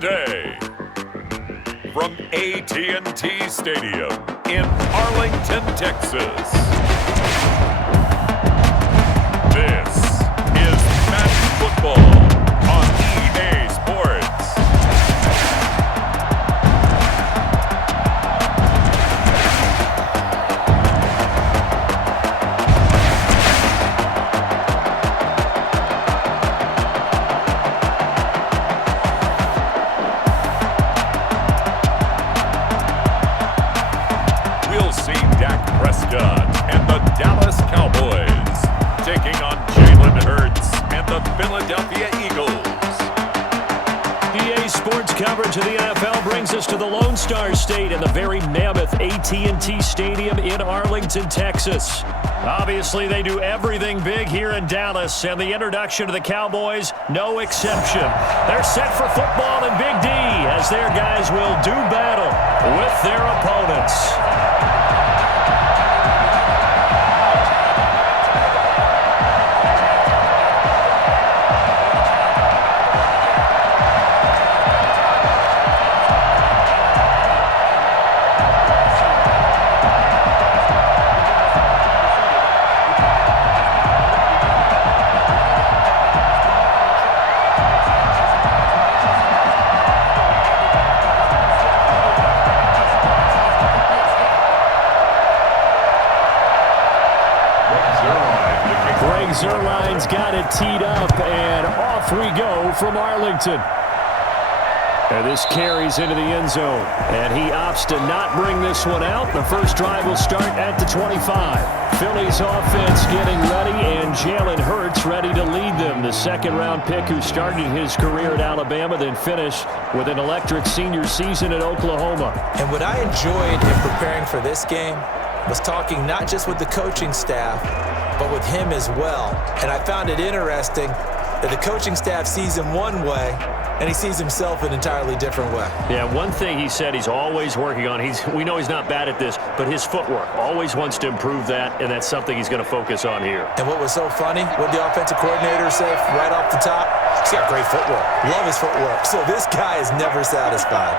today. From AT&T Stadium in Arlington, Texas. This is Madden Football on EA Sports. We'll see Dak Prescott and the Dallas Cowboys taking on Jalen Hurts and the Philadelphia Eagles. EA Sports coverage of the NFL brings us to the Lone Star State and the very mammoth AT&T Stadium in Arlington, Texas. Obviously, they do everything big here in Dallas, and the introduction to the Cowboys, no exception. They're set for football in Big D as their guys will do battle with their opponents. Zerline's got it teed up, and off we go from Arlington. And this carries into the end zone, and he opts to not bring this one out. The first drive will start at the 25. Philly's offense getting ready, and Jalen Hurts ready to lead them. The second-round pick who started his career at Alabama, then finished with an electric senior season at Oklahoma. And what I enjoyed in preparing for this game was talking not just with the coaching staff, but with him as well. And I found it interesting that the coaching staff sees him one way, and he sees himself an entirely different way. Yeah, one thing he said he's always working on, we know he's not bad at this, but his footwork, always wants to improve that, and that's something he's going to focus on here. And what was so funny, what the offensive coordinator said right off the top, he's got great footwork. Love his footwork. So this guy is never satisfied.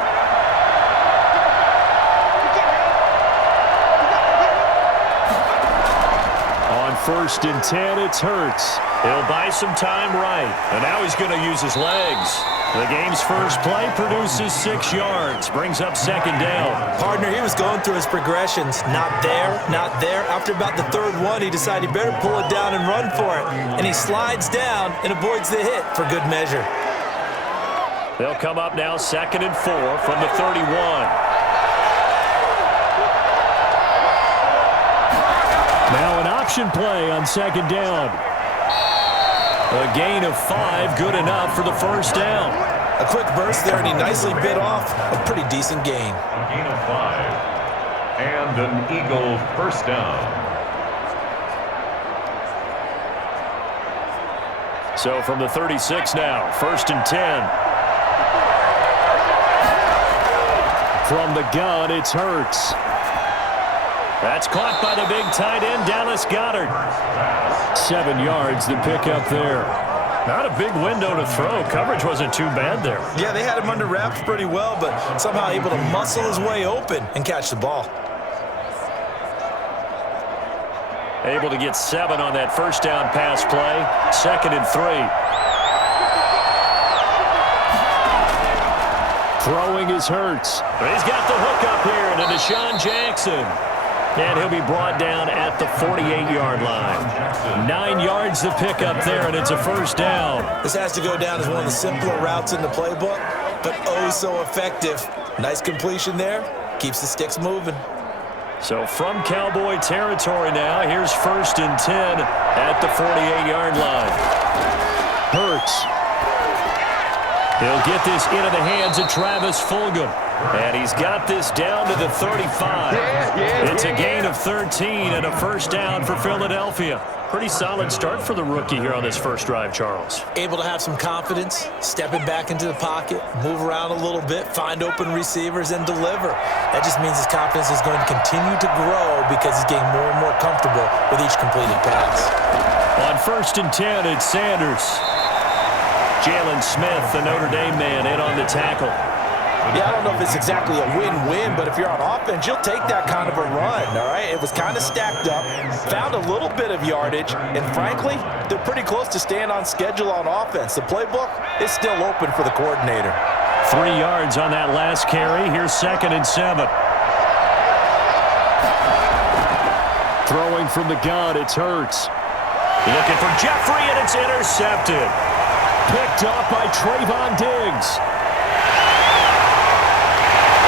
First and 10, it's Hurts. He'll buy some time right, and now he's going to use his legs. The game's first play produces 6 yards, brings up second down. Partner, he was going through his progressions. Not there, not there. After about the third one, he decided he better pull it down and run for it. And he slides down and avoids the hit for good measure. They'll come up now 2nd and 4 from the 31. Now an option play on second down. A gain of 5, good enough for the first down. A quick burst there, and he nicely bit off a pretty decent gain. A gain of 5 and an Eagle first down. So from the 36 now, 1st and 10. From the gun, it's Hurts. That's caught by the big tight end, Dallas Goedert. 7 yards to pick up there. Not a big window to throw. Coverage wasn't too bad there. Yeah, they had him under wraps pretty well, but somehow able to muscle his way open and catch the ball. Able to get 7 on that first down pass play. 2nd and 3. Throwing is Hurts. He's got the hook up here to Deshaun Jackson. And he'll be brought down at the 48-yard line. 9 yards to pick up there, and it's a first down. This has to go down as one of the simpler routes in the playbook, but oh so effective. Nice completion there. Keeps the sticks moving. So from Cowboy territory now, here's 1st and 10 at the 48-yard line. Hurts. He'll get this into the hands of Travis Fulgham. And he's got this down to the 35. It's a gain of 13 and a first down for Philadelphia. Pretty solid start for the rookie here on this first drive, Charles. Able to have some confidence, stepping back into the pocket, move around a little bit, find open receivers, and deliver. That just means his confidence is going to continue to grow because he's getting more and more comfortable with each completed pass. On 1st and 10, it's Sanders. Jalen Smith, the Notre Dame man, in on the tackle. Yeah, I don't know if it's exactly a win-win, but if you're on offense, you'll take that kind of a run, all right? It was kind of stacked up, found a little bit of yardage, and frankly, they're pretty close to staying on schedule on offense. The playbook is still open for the coordinator. 3 yards on that last carry. Here's 2nd and 7. Throwing from the gun, it's Hurts. Looking for Jeffrey, and it's intercepted. Picked up by Trayvon Diggs.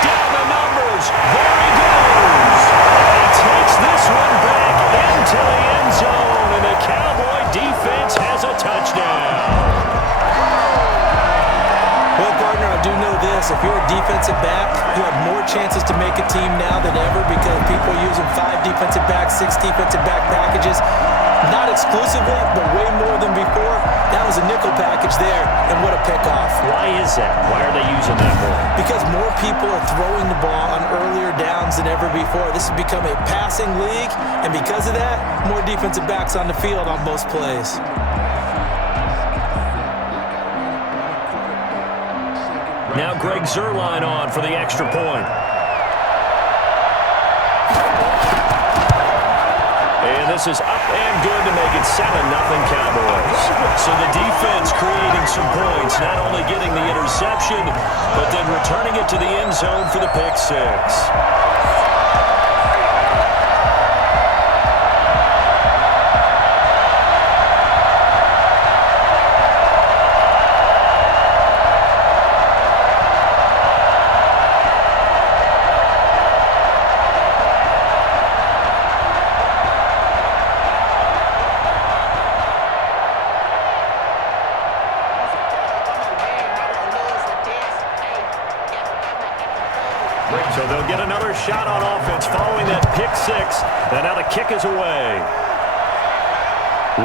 Down the numbers. There he goes. And he takes this one back into the end zone, and the Cowboy defense has a touchdown. Well, partner, I do know this. If you're a defensive back, you have more chances to make a team now than ever because people are using 5 defensive backs, 6 defensive back packages. Not exclusively, but way more than before. That was a nickel package there, and what a pickoff. Why is that? Why are they using that more? Because more people are throwing the ball on earlier downs than ever before. This has become a passing league, and because of that, more defensive backs on the field on most plays. Now Greg Zuerlein on for the extra point. And this is up and good to make it 7-0 Cowboys. So the defense creating some points, not only getting the interception, but then returning it to the end zone for the pick 6. So they'll get another shot on offense following that pick 6. And now the kick is away.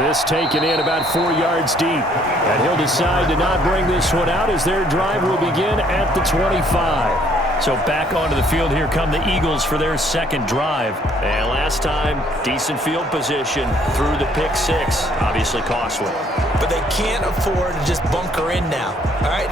This taken in about 4 yards deep. And he'll decide to not bring this one out as their drive will begin at the 25. So back onto the field, here come the Eagles for their 2nd drive. And last time, decent field position through the pick 6. Obviously costly. But they can't afford to just bunker in now. All right,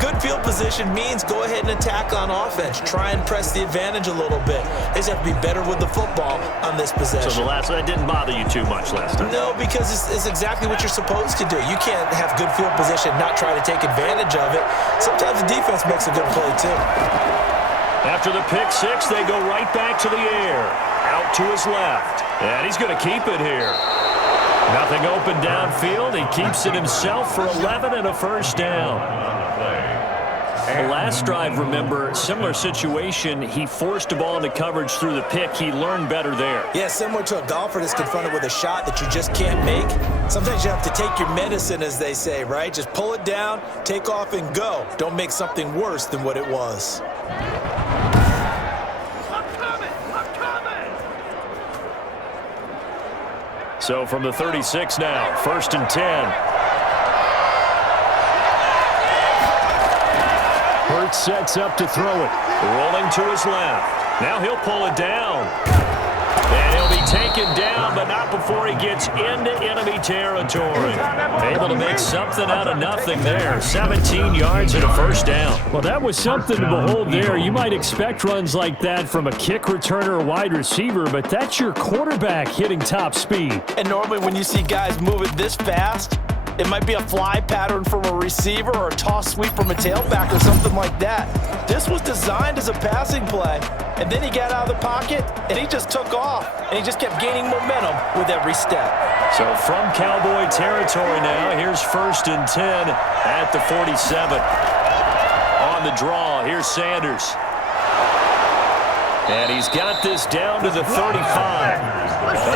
good field position means go ahead and attack on offense. Try and press the advantage a little bit. They just have to be better with the football on this possession. So that didn't bother you too much last time? No, because it's exactly what you're supposed to do. You can't have good field position, not try to take advantage of it. Sometimes the defense makes a good play too. After the pick 6, they go right back to the air. Out to his left. And he's going to keep it here. Nothing open downfield. He keeps it himself for 11 and a first down. The last drive, remember, similar situation. He forced the ball into coverage through the pick. He learned better there. Yeah, similar to a golfer that's confronted with a shot that you just can't make. Sometimes you have to take your medicine, as they say, right? Just pull it down, take off, and go. Don't make something worse than what it was. So from the 36 now, 1st and 10. Hurts sets up to throw it. Rolling to his left. Now he'll pull it down. And he'll be taken down, but not before he gets into enemy territory. Able to make something out of nothing there. 17 yards and a first down. Well, that was something to behold there. You might expect runs like that from a kick returner or wide receiver, but that's your quarterback hitting top speed. And normally when you see guys moving this fast, it might be a fly pattern from a receiver or a toss sweep from a tailback or something like that. This was designed as a passing play, and then he got out of the pocket, and he just took off, and he just kept gaining momentum with every step. So from Cowboy territory now, here's 1st and 10 at the 47. On the draw, here's Sanders. And he's got this down to the 35.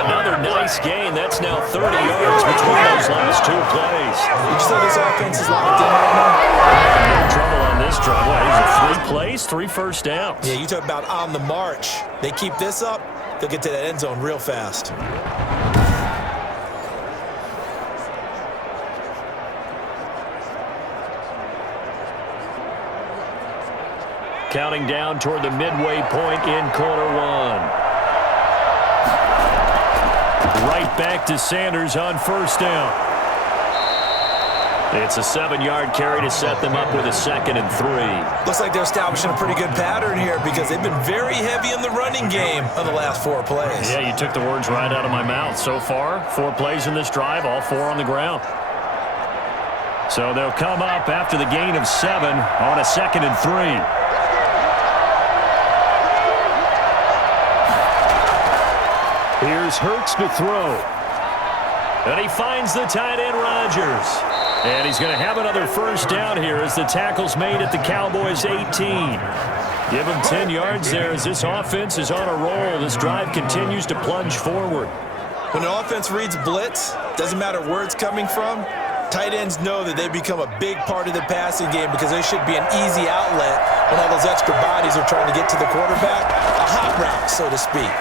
Another nice gain. That's now 30 yards between those last 2 plays. Did you say this offense is locked in right now? Trouble on this drive. Well, these are 3 plays, 3 first downs. Yeah, you talk about on the march. They keep this up, they'll get to that end zone real fast. Counting down toward the midway point in quarter 1. Right back to Sanders on 1st down. It's a 7-yard carry to set them up with a 2nd and 3. Looks like they're establishing a pretty good pattern here because they've been very heavy in the running game on the last 4 plays. Yeah, you took the words right out of my mouth. So far, 4 plays in this drive, all 4 on the ground. So they'll come up after the gain of 7 on a 2nd and 3. Here's Hurts to throw. And he finds the tight end, Rodgers. And he's going to have another first down here as the tackle's made at the Cowboys' 18. Give him 10 yards there as this offense is on a roll. This drive continues to plunge forward. When an offense reads blitz, doesn't matter where it's coming from, tight ends know that they become a big part of the passing game because they should be an easy outlet when all those extra bodies are trying to get to the quarterback. A hot route, so to speak.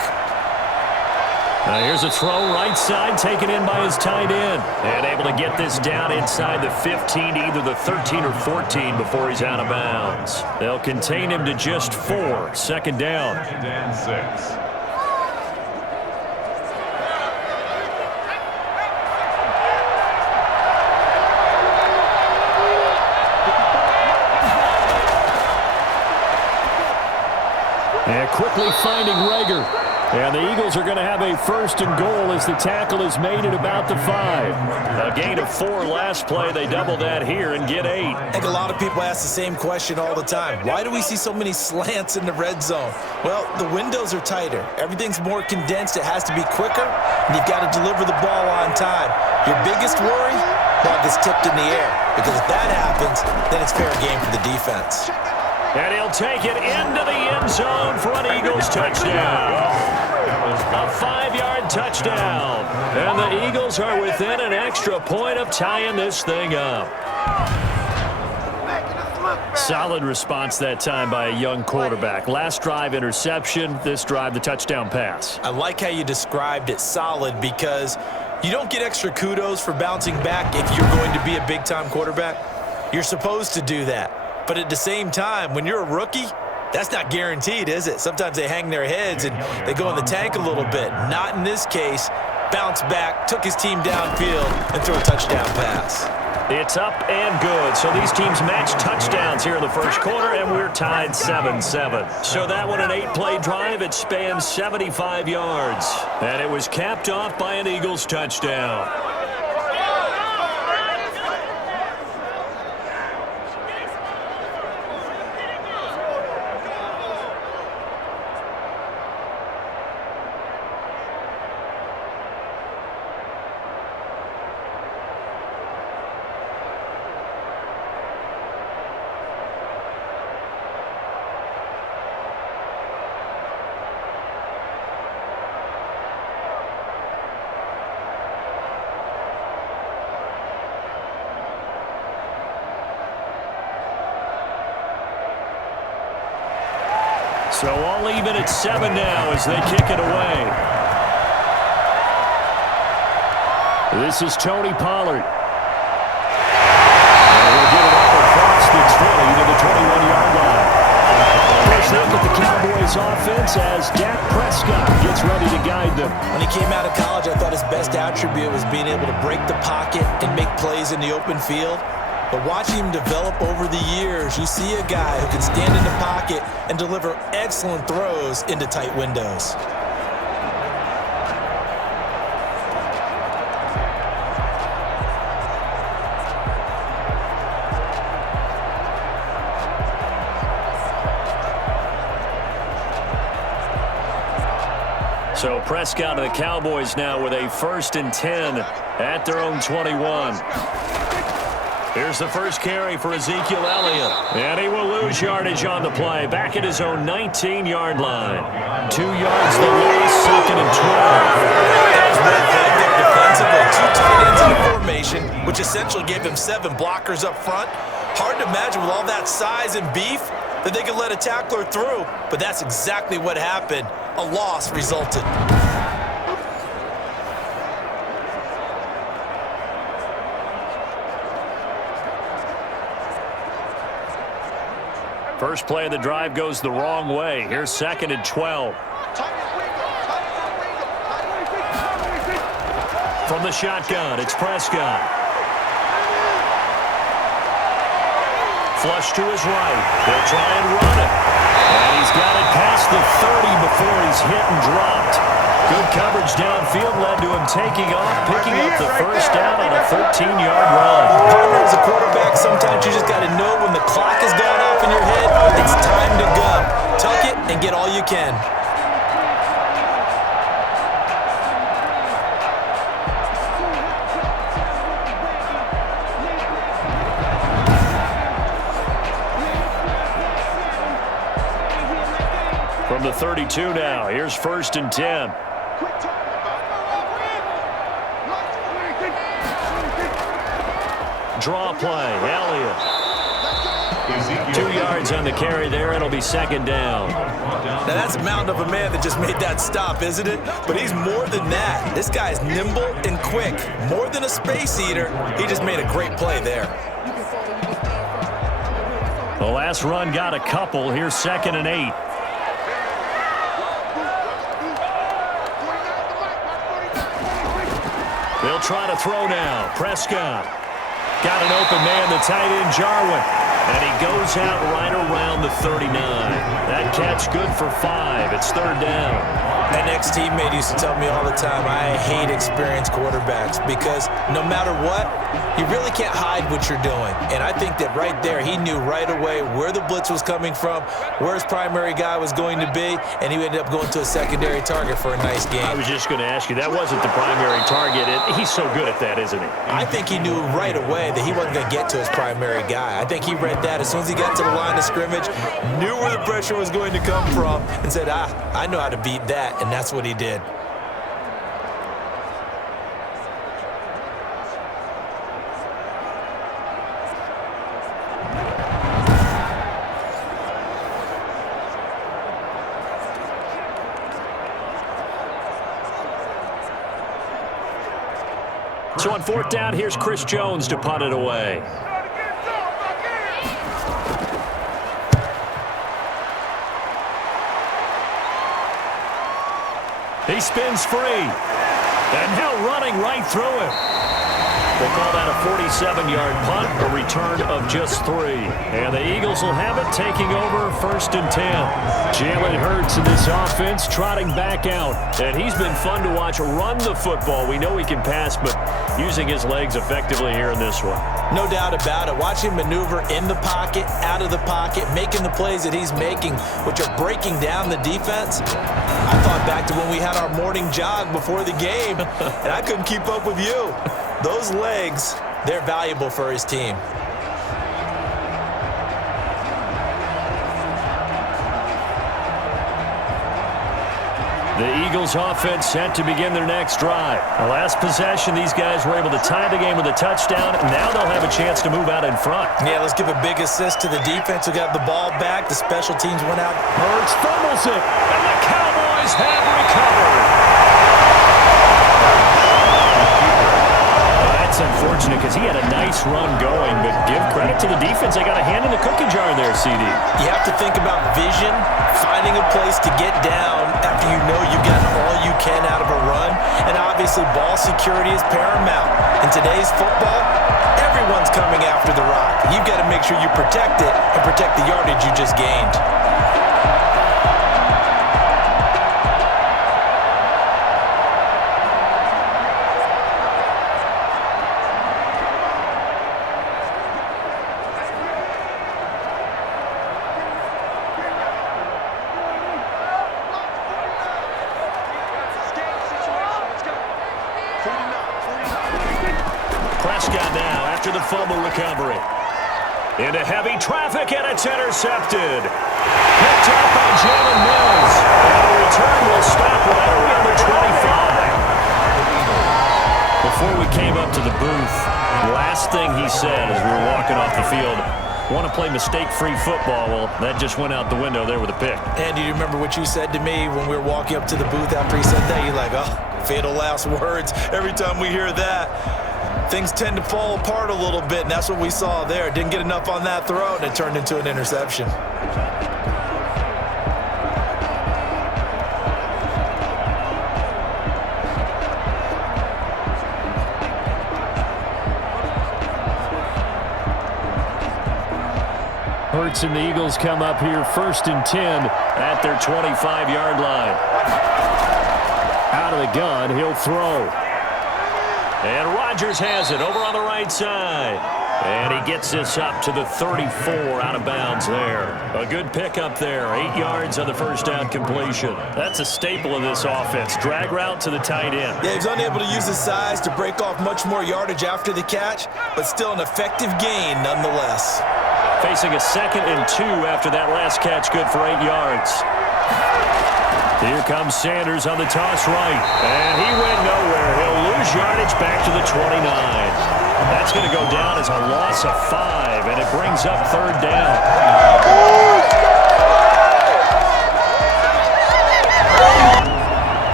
Now here's a throw right side taken in by his tight end. And able to get this down inside the 15 to either the 13 or 14 before he's out of bounds. They'll contain him to just 4. 2nd down. 2nd and 6. And quickly finding Rager. And the Eagles are going to have a 1st and goal as the tackle is made at about the 5. A gain of 4 last play. They double that here and get 8. I think a lot of people ask the same question all the time. Why do we see so many slants in the red zone? Well, the windows are tighter. Everything's more condensed. It has to be quicker, and you've got to deliver the ball on time. Your biggest worry? Ball gets tipped in the air. Because if that happens, then it's fair game for the defense. And he'll take it into the end zone for an Eagles touchdown. A 5-yard touchdown. And the Eagles are within an extra point of tying this thing up. Solid response that time by a young quarterback. Last drive, interception. This drive, the touchdown pass. I like how you described it solid because you don't get extra kudos for bouncing back if you're going to be a big-time quarterback. You're supposed to do that. But at the same time, when you're a rookie, that's not guaranteed, is it? Sometimes they hang their heads and they go in the tank a little bit. Not in this case. Bounced back, took his team downfield, and threw a touchdown pass. It's up and good. So these teams match touchdowns here in the first quarter, and we're tied 7-7. So that one, an 8-play drive. It spans 75 yards. And it was capped off by an Eagles touchdown. So all even at 7 now as they kick it away. This is Tony Pollard. And he'll get it up across the 20 to the 21-yard line. First look at the Cowboys offense as Dak Prescott gets ready to guide them. When he came out of college, I thought his best attribute was being able to break the pocket and make plays in the open field. But watching him develop over the years, you see a guy who can stand in the pocket and deliver excellent throws into tight windows. So Prescott and the Cowboys now with a 1st and 10 at their own 21. Here's the first carry for Ezekiel Elliott. And he will lose yardage on the play. Back at his own 19-yard line. 2 yards the loss, 2nd and 12. Defensively, 2 tight ends in the formation, which essentially gave them 7 blockers up front. Hard to imagine with all that size and beef that they could let a tackler through. But that's exactly what happened. A loss resulted. First play of the drive goes the wrong way. Here's 2nd and 12. From the shotgun, it's Prescott. flush to his right. They'll try and run it. And he's got it past the 30 before he's hit and dropped. Good coverage downfield led to him taking off, picking up the first down on a 13-yard run. Partner, as a quarterback, sometimes you just got to know when the clock has gone off in your head, it's time to go. Tuck it and get all you can. From the 32 now, here's 1st and 10. Draw play, Elliott. 2 yards on the carry there. It'll be 2nd down. Now that's a mountain of a man that just made that stop, isn't it? But he's more than that. This guy's nimble and quick. More than a space eater. He just made a great play there. The last run got a couple. Here's 2nd and 8. They'll try to throw now. Prescott. Got an open man, the tight end, Jarwin. And he goes out right around the 39. That catch good for 5. It's 3rd down. That next teammate used to tell me all the time, I hate experienced quarterbacks because no matter what, you really can't hide what you're doing. And I think that right there, he knew right away where the blitz was coming from, where his primary guy was going to be, and he ended up going to a secondary target for a nice game. I was just going to ask you, that wasn't the primary target. He's so good at that, isn't he? I think he knew right away that he wasn't going to get to his primary guy. I think he read that as soon as he got to the line of scrimmage, knew where the pressure was going to come from, and said, I know how to beat that, and that's what he did. So on 4th down, here's Chris Jones to punt it away. He spins free. And now running right through him. We'll call that a 47-yard punt, a return of just 3. And the Eagles will have it, taking over 1st and 10. Jalen Hurts in this offense trotting back out. And he's been fun to watch run the football. We know he can pass, but using his legs effectively here in this one. No doubt about it. Watch him maneuver in the pocket, out of the pocket, making the plays that he's making, which are breaking down the defense. I thought back to when we had our morning jog before the game, and I couldn't keep up with you. Those legs, they're valuable for his team. The Eagles offense set to begin their next drive. The last possession, these guys were able to tie the game with a touchdown, and now they'll have a chance to move out in front. Yeah, let's give a big assist to the defense who got the ball back. The special teams went out. Hurts fumbles it, and the Cowboys have recovered. That's unfortunate because he had a nice run going, but give credit to the defense. They got a hand in the cookie jar there, CD. You have to think about vision, finding a place to get down after you know you've gotten all you can out of a run, and obviously ball security is paramount. In today's football, everyone's coming after the rock. You've got to make sure you protect it and protect the yardage you just gained. Prescott now after the fumble recovery. Into heavy traffic, and it's intercepted. Picked up by Jalen Mills. And the return will stop right around the 25. Before we came up to the booth, the last thing he said as we were walking off the field, want to play mistake-free football. Well, that just went out the window there with a pick. And do you remember what you said to me when we were walking up to the booth after he said that? You're like, oh, fatal last words. Every time we hear that, things tend to fall apart a little bit, and that's what we saw there. Didn't get enough on that throw, and it turned into an interception. Hurts and the Eagles come up here 1st and 10 at their 25-yard line. Out of the gun, he'll throw. And Rodgers has it over on the right side. And he gets this up to the 34 out of bounds there. A good pickup there. 8 yards on the first down completion. That's a staple of this offense. Drag route to the tight end. Yeah, he's unable to use his size to break off much more yardage after the catch, but still an effective gain nonetheless. Facing a 2nd and 2 after that last catch, good for 8 yards. Here comes Sanders on the toss right. And he went nowhere. He'll lose yardage back to the 29. That's going to go down as a loss of 5, and it brings up 3rd down.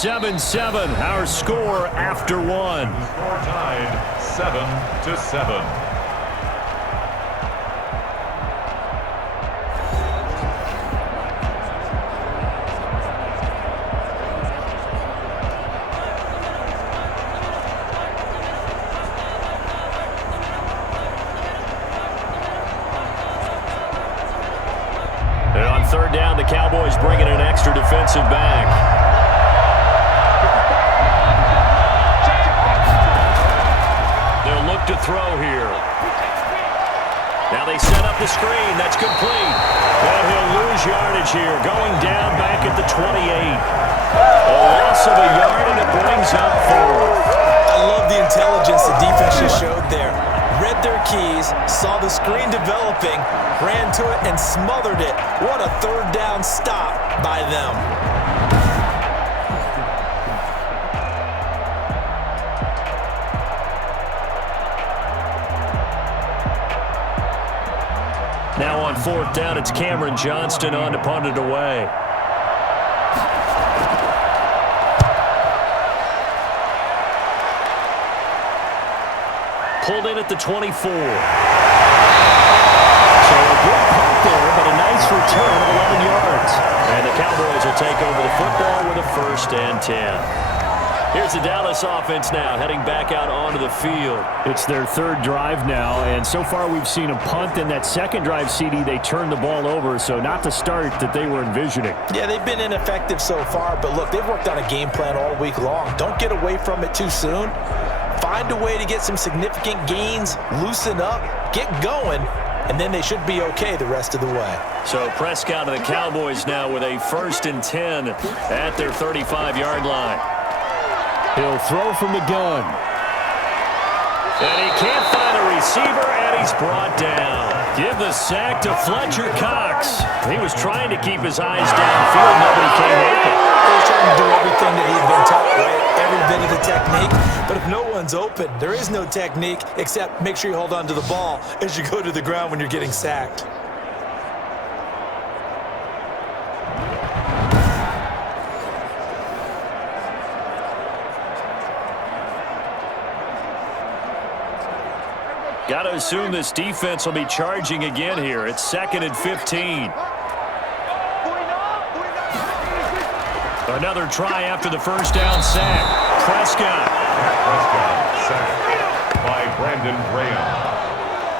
7-7, our score after 1. Score tied 7-7. And on 3rd down, the Cowboys bring in an extra defensive back. To throw here. Now they set up the screen. That's complete. But he'll lose yardage here. Going down back at the 28. A loss of a yard, and it brings up 4th. I love the intelligence the defense just showed there. Read their keys, saw the screen developing, ran to it, and smothered it. What a 3rd down stop by them. Now on 4th down, it's Cameron Johnston on to punt it away. Pulled in at the 24. So a good punt there, but a nice return of 11 yards. And the Cowboys will take over the football with a 1st and 10. Here's the Dallas offense now, heading back out onto the field. It's their 3rd drive now, and so far we've seen a punt. In that 2nd drive, CD, they turned the ball over, so not the start that they were envisioning. Yeah, they've been ineffective so far, but look, they've worked on a game plan all week long. Don't get away from it too soon. Find a way to get some significant gains, loosen up, get going, and then they should be okay the rest of the way. So Prescott and the Cowboys now with a 1st and 10 at their 35-yard line. He'll throw from the gun. And he can't find a receiver, and he's brought down. Give the sack to Fletcher Cox. He was trying to keep his eyes downfield. Nobody came open. He was trying to do everything that he'd been taught, right? Every bit of the technique. But if no one's open, there is no technique except make sure you hold on to the ball as you go to the ground when you're getting sacked. Got to assume this defense will be charging again here. It's 2nd and 15. Another try after the 1st down sack. Prescott. Sacked by Brandon Graham.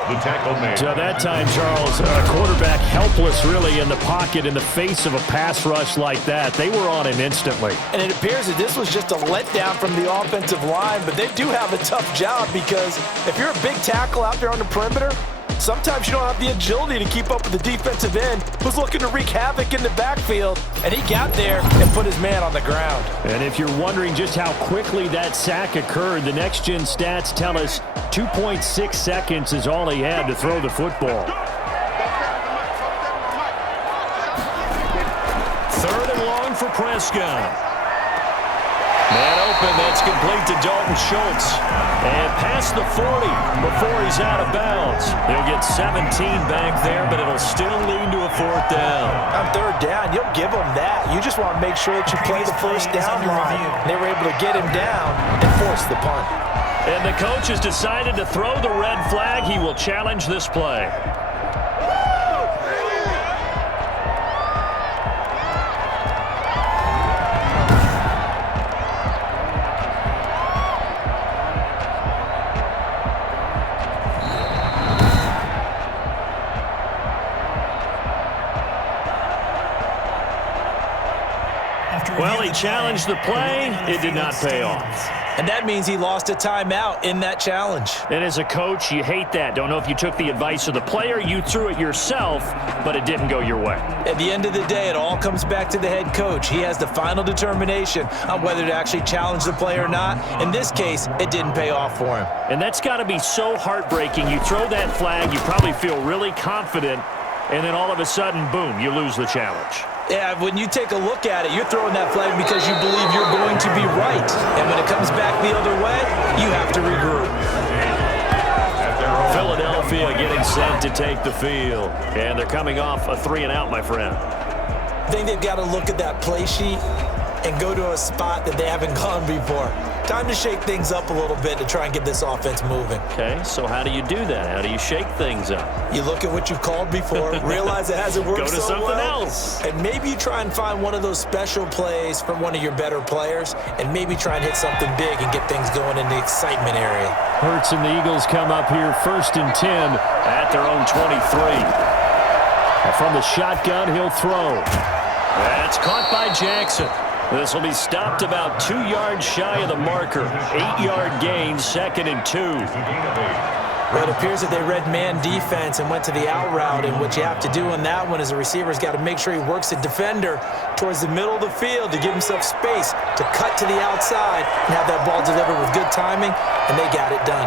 The tackle made. So that time, Charles, a quarterback helpless really in the pocket in the face of a pass rush like that. They were on him instantly. And it appears that this was just a letdown from the offensive line, but they do have a tough job because if you're a big tackle out there on the perimeter, sometimes you don't have the agility to keep up with the defensive end who's looking to wreak havoc in the backfield, and he got there and put his man on the ground. And if you're wondering just how quickly that sack occurred, the next-gen stats tell us 2.6 seconds is all he had to throw the football. 3rd and long for Prescott. Man open, that's complete to Dalton Schultz. And past the 40 before he's out of bounds. They'll get 17 back there, but it'll still lead to a 4th down. On 3rd down, you'll give them that. You just want to make sure that you play the 1st down line. They were able to get him down and force the punt. And the coach has decided to throw the red flag. He will challenge this play. Well, he challenged the play. It did not pay off. And that means he lost a timeout in that challenge. And as a coach, you hate that. Don't know if you took the advice of the player, you threw it yourself, but it didn't go your way. At the end of the day, it all comes back to the head coach. He has the final determination on whether to actually challenge the play or not. In this case, it didn't pay off for him. And that's got to be so heartbreaking. You throw that flag, you probably feel really confident, and then all of a sudden, boom, you lose the challenge. Yeah, when you take a look at it, you're throwing that flag because you believe you're going to be right. And when it comes back the other way, you have to regroup. Philadelphia getting set to take the field. And they're coming off a 3-and-out, my friend. I think they've got to look at that play sheet and go to a spot that they haven't gone before. Time to shake things up a little bit to try and get this offense moving. Okay, so how do you do that? How do you shake things up? You look at what you've called before, realize it hasn't worked so well. Go to something else. And maybe you try and find one of those special plays from one of your better players, and maybe try and hit something big and get things going in the excitement area. Hurts and the Eagles come up here 1st and 10 at their own 23. And from the shotgun, he'll throw. That's caught by Jackson. This will be stopped about 2 yards shy of the marker. 8-yard gain, 2nd and 2. Well, it appears that they read man defense and went to the out route, and what you have to do on that one is the receiver's got to make sure he works the defender towards the middle of the field to give himself space to cut to the outside and have that ball delivered with good timing, and they got it done.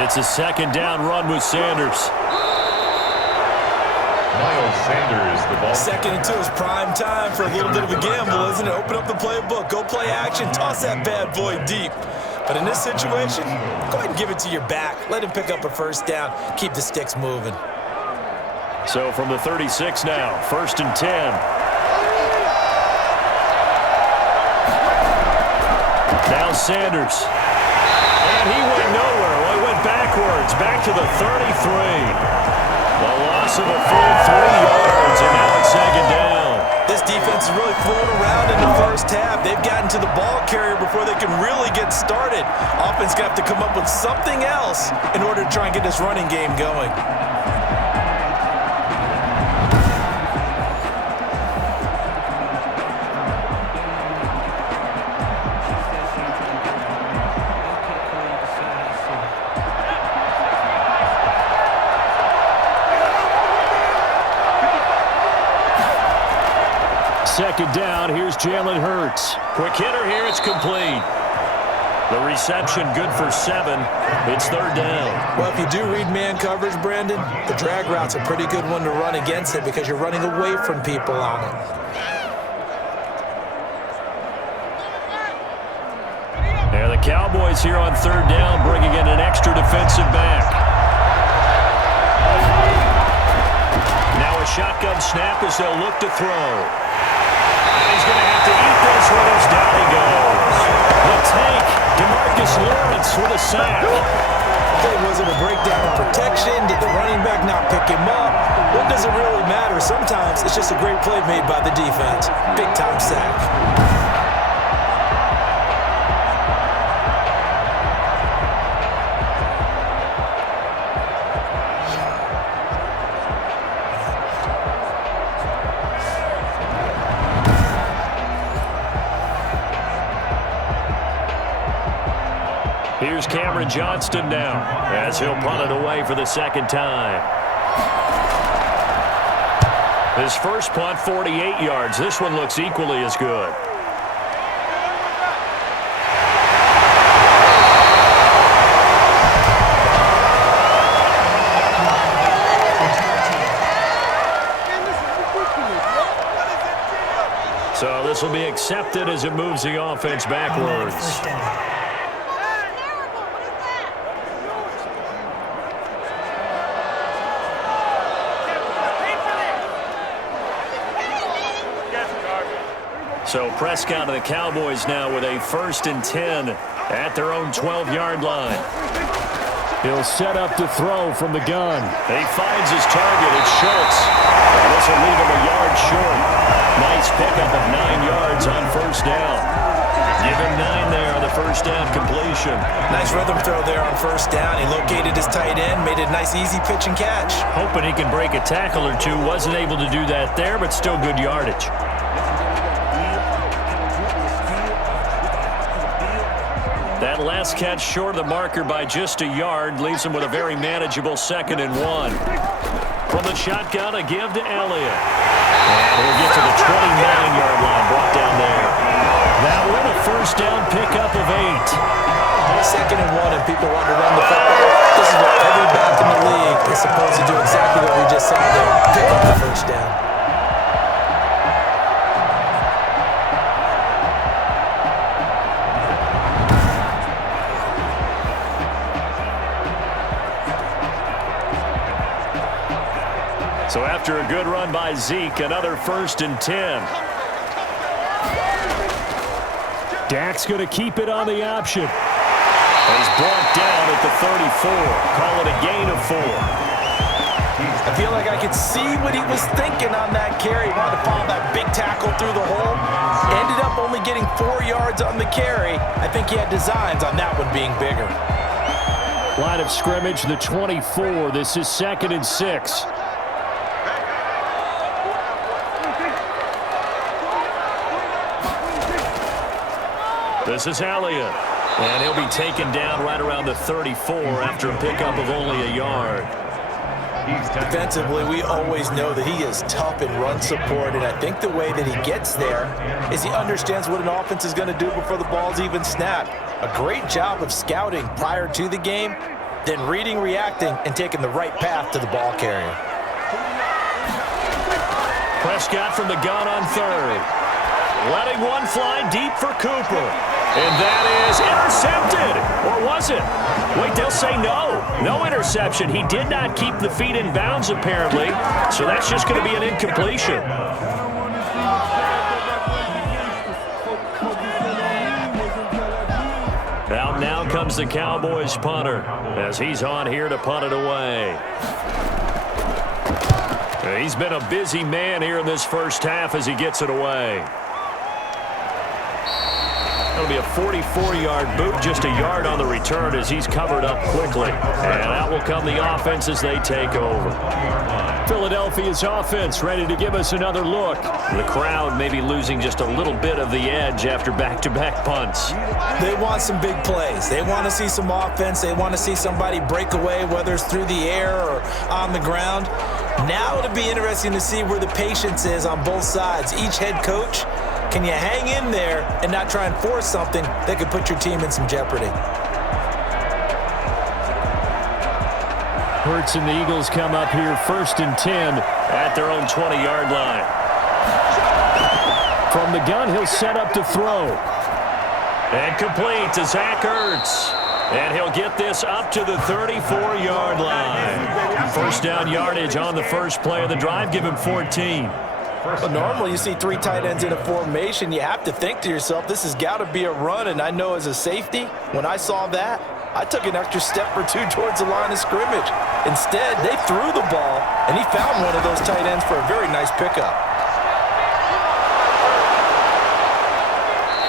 It's a 2nd down run with Sanders. Miles Sanders, the ball. 2nd and 2 is prime time for a little bit of a gamble, isn't it? Open up the playbook, go play action, toss that bad boy deep. But in this situation, go ahead and give it to your back. Let him pick up a 1st down. Keep the sticks moving. So from the 36 now, 1st and 10. Now Sanders. And he went nowhere. Well, he went backwards, back to the 33. The loss of a full 3 yards, and now it's 2nd down. This defense is really fooling around in the first half. They've gotten to the ball carrier before they can really get started. Offense going to have to come up with something else in order to try and get this running game going. Second down, here's Jalen Hurts. Quick hitter here, it's complete. The reception good for 7. It's 3rd down. Well, if you do read man coverage, Brandon, the drag route's a pretty good one to run against it because you're running away from people on it. There the Cowboys here on 3rd down, bringing in an extra defensive back. Now a shotgun snap as they'll look to throw. He's going to have to eat this one as down he goes. The tank, DeMarcus Lawrence with a sack. Was it a breakdown of protection? Did the running back not pick him up? What does it really matter? Sometimes it's just a great play made by the defense. Big-time sack. Here's Cameron Johnston now as he'll punt it away for the 2nd time. His first punt, 48 yards. This one looks equally as good. So this will be accepted as it moves the offense backwards. So Prescott and the Cowboys now with a 1st and 10 at their own 12-yard line. He'll set up to throw from the gun. He finds his target. It's Schultz. And this will leave him a yard short. Nice pickup of 9 yards on 1st down. Give him 9 there on the 1st down completion. Nice rhythm throw there on 1st down. He located his tight end, made it a nice easy pitch and catch. Hoping he can break a tackle or two. Wasn't able to do that there, but still good yardage. That last catch short of the marker by just a yard leaves him with a very manageable 2nd and 1. From the shotgun, a give to Elliott. And he'll get to the 29-yard line, brought down there. That one, a first down pickup of 8. 2nd and 1, and people want to run the football. This is what every back in the league is supposed to do, exactly what we just saw there. Pick up the first down. So after a good run by Zeke, another 1st and 10. Dak's going to keep it on the option. He's brought down at the 34. Call it a gain of 4. I feel like I could see what he was thinking on that carry. He wanted to follow that big tackle through the hole. Ended up only getting 4 yards on the carry. I think he had designs on that one being bigger. Line of scrimmage, the 24. This is 2nd and 6. This is Elliott, and he'll be taken down right around the 34 after a pickup of only a yard. Defensively, we always know that he is tough in run support, and I think the way that he gets there is he understands what an offense is going to do before the ball's even snapped. A great job of scouting prior to the game, then reading, reacting, and taking the right path to the ball carrier. Prescott from the gun on 3rd. Letting one fly deep for Cooper. And that is intercepted. Or was it? Wait, they'll say no. No interception. He did not keep the feet in bounds, apparently. So that's just going to be an incompletion. Out now comes the Cowboys punter as he's on here to punt it away. He's been a busy man here in this first half as he gets it away. That'll be a 44-yard boot, just a yard on the return as he's covered up quickly. And out will come the offense as they take over. Philadelphia's offense ready to give us another look. The crowd may be losing just a little bit of the edge after back-to-back punts. They want some big plays. They want to see some offense. They want to see somebody break away, whether it's through the air or on the ground. Now it'll be interesting to see where the patience is on both sides. Each head coach, can you hang in there and not try and force something that could put your team in some jeopardy? Hurts and the Eagles come up here 1st and 10 at their own 20-yard line. From the gun, he'll set up to throw. And complete to Zach Ertz. And he'll get this up to the 34-yard line. First down yardage on the first play of the drive. Give him 14. But normally you see 3 tight ends in a formation. You have to think to yourself, this has got to be a run. And I know as a safety, when I saw that, I took an extra step or 2 towards the line of scrimmage. Instead, they threw the ball, and he found one of those tight ends for a very nice pickup.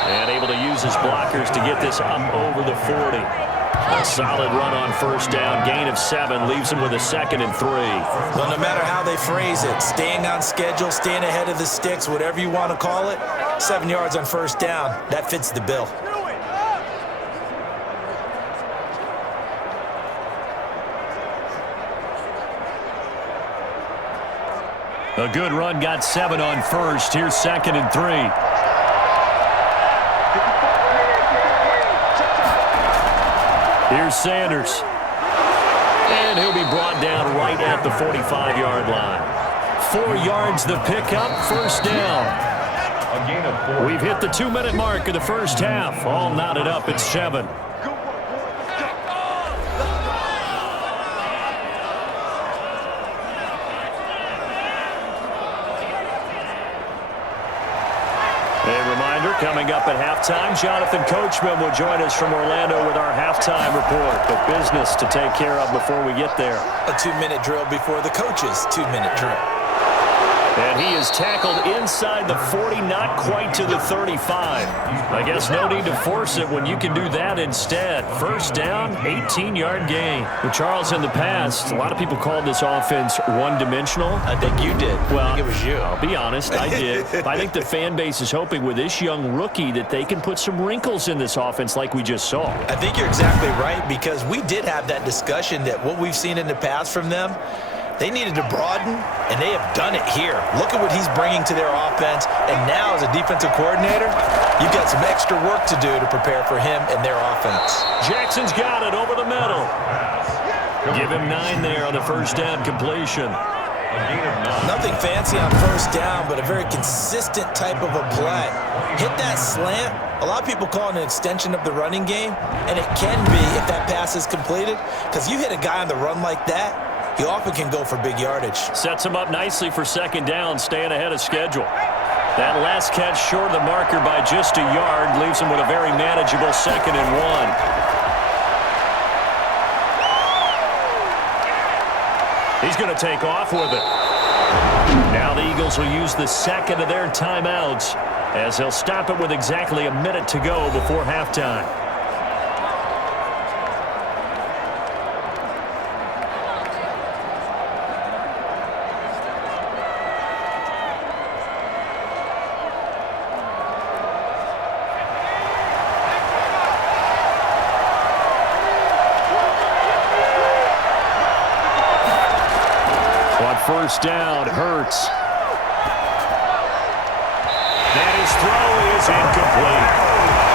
And able to use his blockers to get this up over the 40. A solid run on first down. Gain of 7 leaves him with a 2nd and 3. Well, no matter how they phrase it, staying on schedule, staying ahead of the sticks, whatever you want to call it, 7 yards on first down, that fits the bill. A good run, got 7 on first. Here's 2nd and 3. Here's Sanders. And he'll be brought down right at the 45-yard line. 4 yards the pickup, first down. We've hit the 2-minute mark of the first half. All knotted up at 7. Coming up at halftime, Jonathan Coachman will join us from Orlando with our halftime report. But business to take care of before we get there. A 2-minute drill before the coach's 2-minute drill. And he is tackled inside the 40, not quite to the 35. I guess no need to force it when you can do that instead. First down, 18-yard gain. Well, Charles, in the past, a lot of people called this offense one-dimensional. I think you did. Well, I think it was you. I'll be honest, I did. I think the fan base is hoping with this young rookie that they can put some wrinkles in this offense like we just saw. I think you're exactly right, because we did have that discussion that what we've seen in the past from them, they needed to broaden, and they have done it here. Look at what he's bringing to their offense, and now as a defensive coordinator, you've got some extra work to do to prepare for him and their offense. Jackson's got it over the middle. Give him 9 there on the first down completion. Nothing fancy on first down, but a very consistent type of a play. Hit that slant. A lot of people call it an extension of the running game, and it can be if that pass is completed, because you hit a guy on the run like that, he often can go for big yardage. Sets him up nicely for second down, staying ahead of schedule. That last catch short of the marker by just a yard leaves him with a very manageable 2nd and 1. He's going to take off with it. Now the Eagles will use the second of their timeouts as they'll stop it with exactly a minute to go before halftime. First down, Hurts. And his throw is incomplete.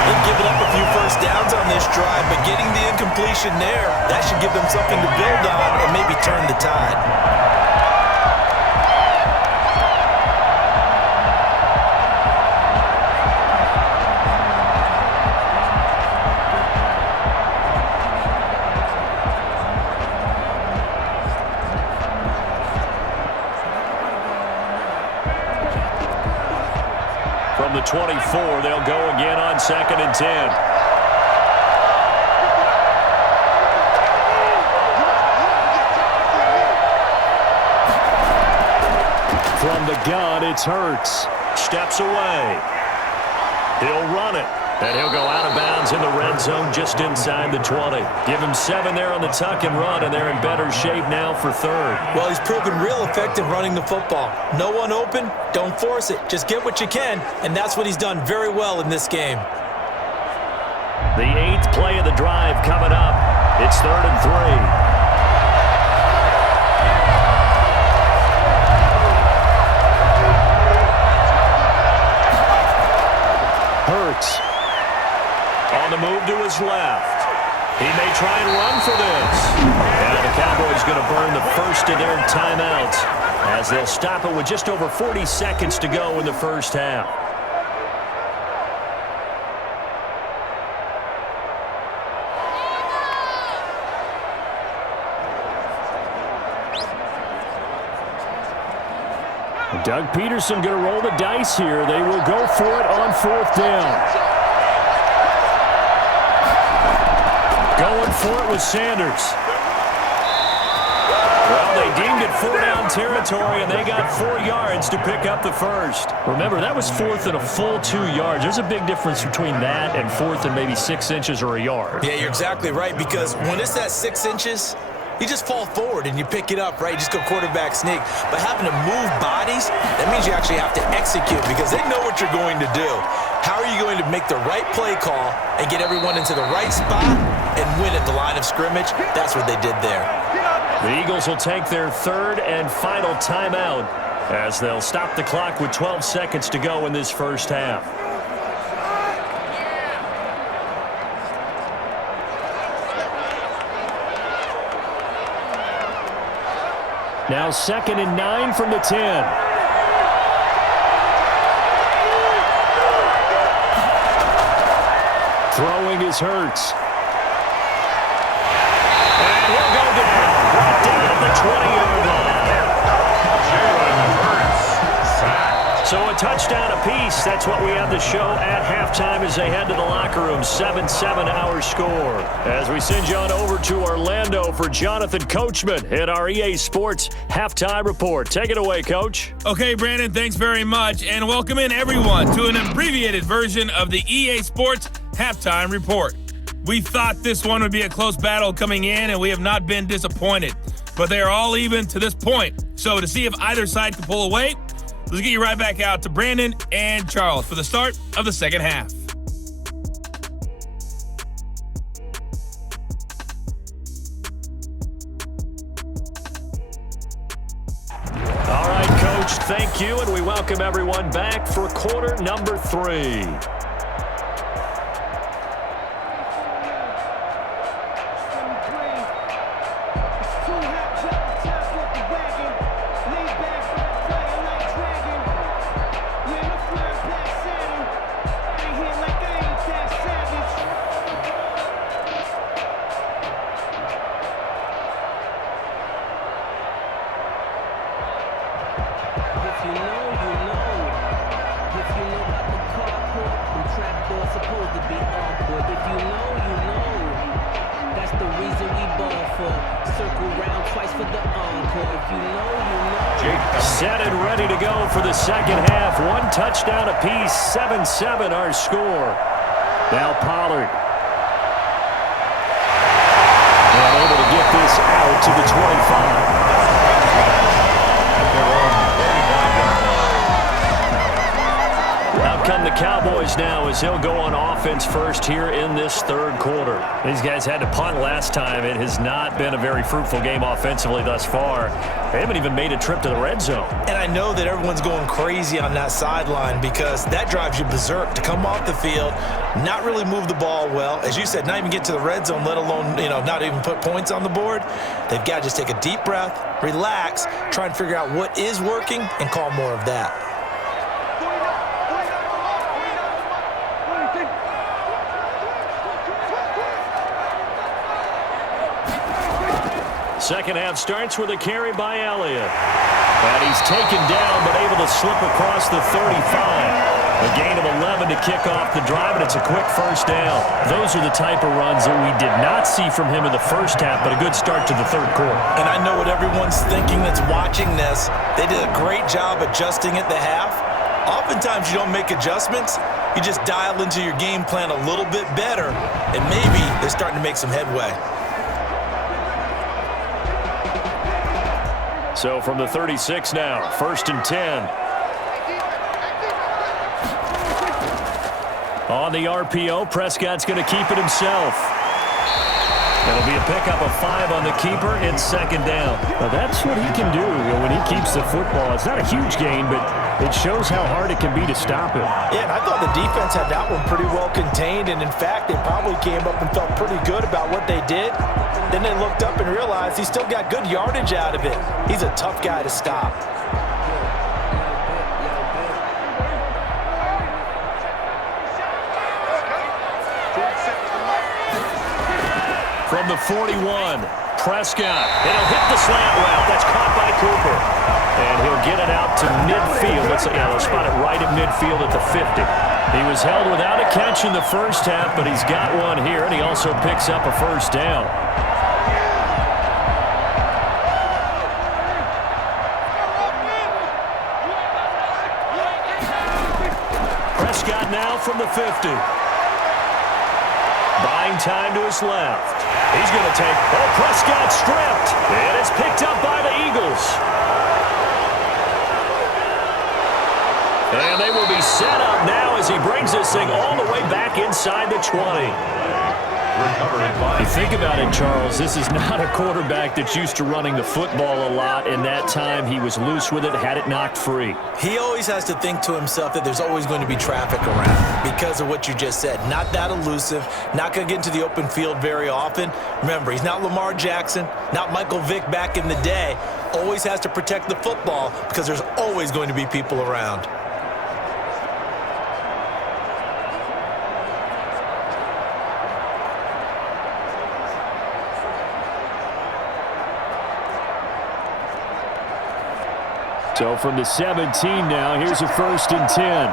They've given up a few first downs on this drive, but getting the incompletion there, that should give them something to build on and maybe turn the tide. From the 24, they'll go again on 2nd and 10. From the gun, it's Hurts. Steps away. He'll run it. And he'll go out of bounds in the red zone just inside the 20. Give him 7 there on the tuck and run, and they're in better shape now for 3rd. Well, he's proven real effective running the football. No one open, don't force it. Just get what you can, and that's what he's done very well in this game. The 8th play of the drive coming up. It's 3rd and 3. Hurts. On the move to his left. He may try and run for this. And the Cowboys going to burn the first of their timeouts as they'll stop it with just over 40 seconds to go in the first half. Doug Peterson going to roll the dice here. They will go for it on 4th down. Going for it with Sanders. Well, they deemed it 4-down territory, and they got 4 yards to pick up the first. Remember, that was 4th and a full 2 yards. There's a big difference between that and 4th and maybe 6 inches or a yard. Yeah, you're exactly right, because when it's that 6 inches, you just fall forward and you pick it up, right? You just go quarterback sneak. But having to move bodies, that means you actually have to execute because they know what you're going to do. How are you going to make the right play call and get everyone into the right spot and win at the line of scrimmage? That's what they did there. The Eagles will take their 3rd and final timeout as they'll stop the clock with 12 seconds to go in this first half. Now 2nd and 9 from the 10. Throwing is Hurts. And he'll go down. Right down at the 20-yard line. So a touchdown apiece. That's what we have to show at halftime as they head to the locker room. 7-7 our score. As we send you on over to Orlando for Jonathan Coachman in our EA Sports Halftime Report. Take it away, Coach. Okay, Brandon, thanks very much. And welcome in, everyone, to an abbreviated version of the EA Sports Halftime Report. We thought this one would be a close battle coming in, and we have not been disappointed. But they are all even to this point. So to see if either side can pull away, let's get you right back out to Brandon and Charles for the start of the second half. All right, Coach, thank you, and we welcome everyone back for quarter number 3. Set and ready to go for the second half. One touchdown apiece, 7-7 our score. Now Pollard. And able to get this out to the 25. Out come the Cowboys now as he'll go on offense first here in this third quarter. These guys had to punt last time. It has not been a very fruitful game offensively thus far. They haven't even made a trip to the red zone. And I know that everyone's going crazy on that sideline because that drives you berserk to come off the field, not really move the ball well. As you said, not even get to the red zone, let alone, not even put points on the board. They've got to just take a deep breath, relax, try and figure out what is working and call more of that. Second half starts with a carry by Elliott. And he's taken down, but able to slip across the 35. A gain of 11 to kick off the drive, and it's a quick first down. Those are the type of runs that we did not see from him in the first half, but a good start to the third quarter. And I know what everyone's thinking that's watching this. They did a great job adjusting at the half. Oftentimes you don't make adjustments. You just dial into your game plan a little bit better, and maybe they're starting to make some headway. So from the 36 now, 1st and 10. On the RPO, Prescott's going to keep it himself. It'll be a pickup of 5 on the keeper. It's second down. Well, that's what he can do when he keeps the football. It's not a huge gain, but it shows how hard it can be to stop him. Yeah, and I thought the defense had that one pretty well contained, and in fact, they probably came up and felt pretty good about what they did. Then they looked up and realized he still got good yardage out of it. He's a tough guy to stop. From the 41, Prescott. It'll hit the slant route. That's caught by Cooper. And he'll get it out to midfield. They'll spot it right at midfield at the 50. He was held without a catch in the first half, but he's got one here, and he also picks up a first down. Prescott now from the 50. Buying time to his left. He's going to take, Prescott stripped, and it's picked up by the Eagles. And they will be set up now as he brings this thing all the way back inside the 20. You think about it, Charles, this is not a quarterback that's used to running the football a lot, and that time he was loose with it, had it knocked free. He always has to think to himself that there's always going to be traffic around because of what you just said. Not that elusive, not going to get into the open field very often. Remember, he's not Lamar Jackson, not Michael Vick back in the day. Always has to protect the football because there's always going to be people around. So from the 17 now, here's a 1st and 10.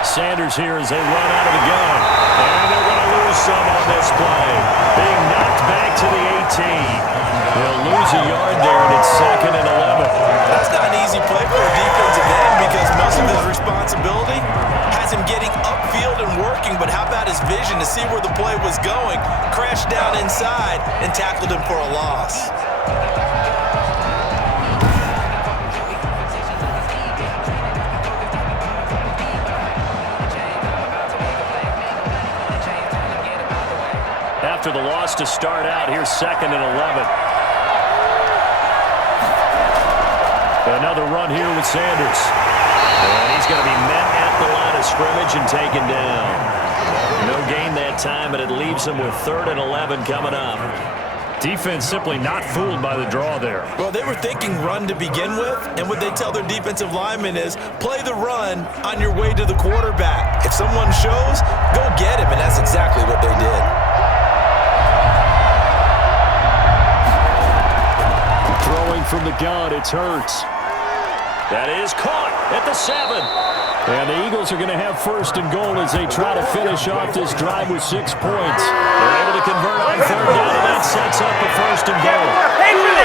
Sanders here as they run out of the gun. And they're going to lose some on this play. Being knocked back to the 18. They'll lose a yard there, and it's 2nd and 11. That's not an easy play for a defensive end because most of his responsibility has him getting upfield and working, but how about his vision to see where the play was going, crashed down inside, and tackled him for a loss. After the loss to start out, here's 2nd and 11. Another run here with Sanders. And he's going to be met at the line of scrimmage and taken down. No gain that time, and it leaves him with 3rd and 11 coming up. Defense simply not fooled by the draw there. Well, they were thinking run to begin with, and what they tell their defensive linemen is play the run on your way to the quarterback. If someone shows, go get him, and that's exactly what they did. Throwing from the gun, it's Hurts. That is caught at the 7. And the Eagles are going to have 1st and goal as they try to finish off this drive with 6 points. They're able to convert on 3rd down, and that sets up a 1st and goal.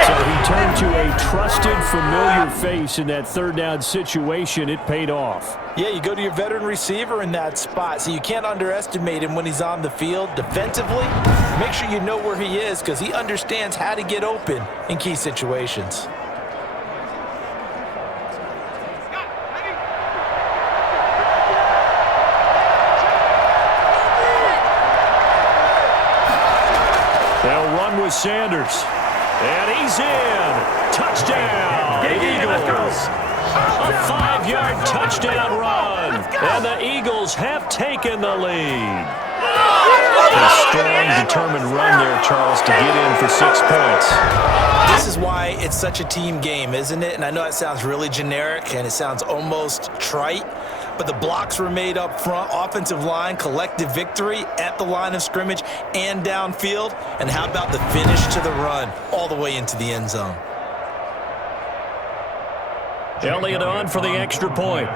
So he turned to a trusted, familiar face in that 3rd down situation. It paid off. Yeah, you go to your veteran receiver in that spot, so you can't underestimate him when he's on the field defensively. Make sure you know where he is because he understands how to get open in key situations. They'll run with Sanders. And he's in. Touchdown, Eagles. A 5-yard touchdown run. And the Eagles have taken the lead. A strong, determined run there, Charles, to get in for 6 points. This is why it's such a team game, isn't it? And I know it sounds really generic and it sounds almost trite, but the blocks were made up front, offensive line, collective victory at the line of scrimmage and downfield. And how about the finish to the run all the way into the end zone? Elliott on for the extra point.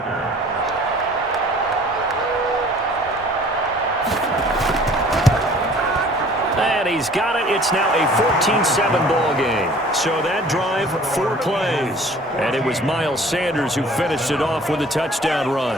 And he's got it. It's now a 14-7 ball game. So that drive, 4 plays. And it was Miles Sanders who finished it off with a touchdown run.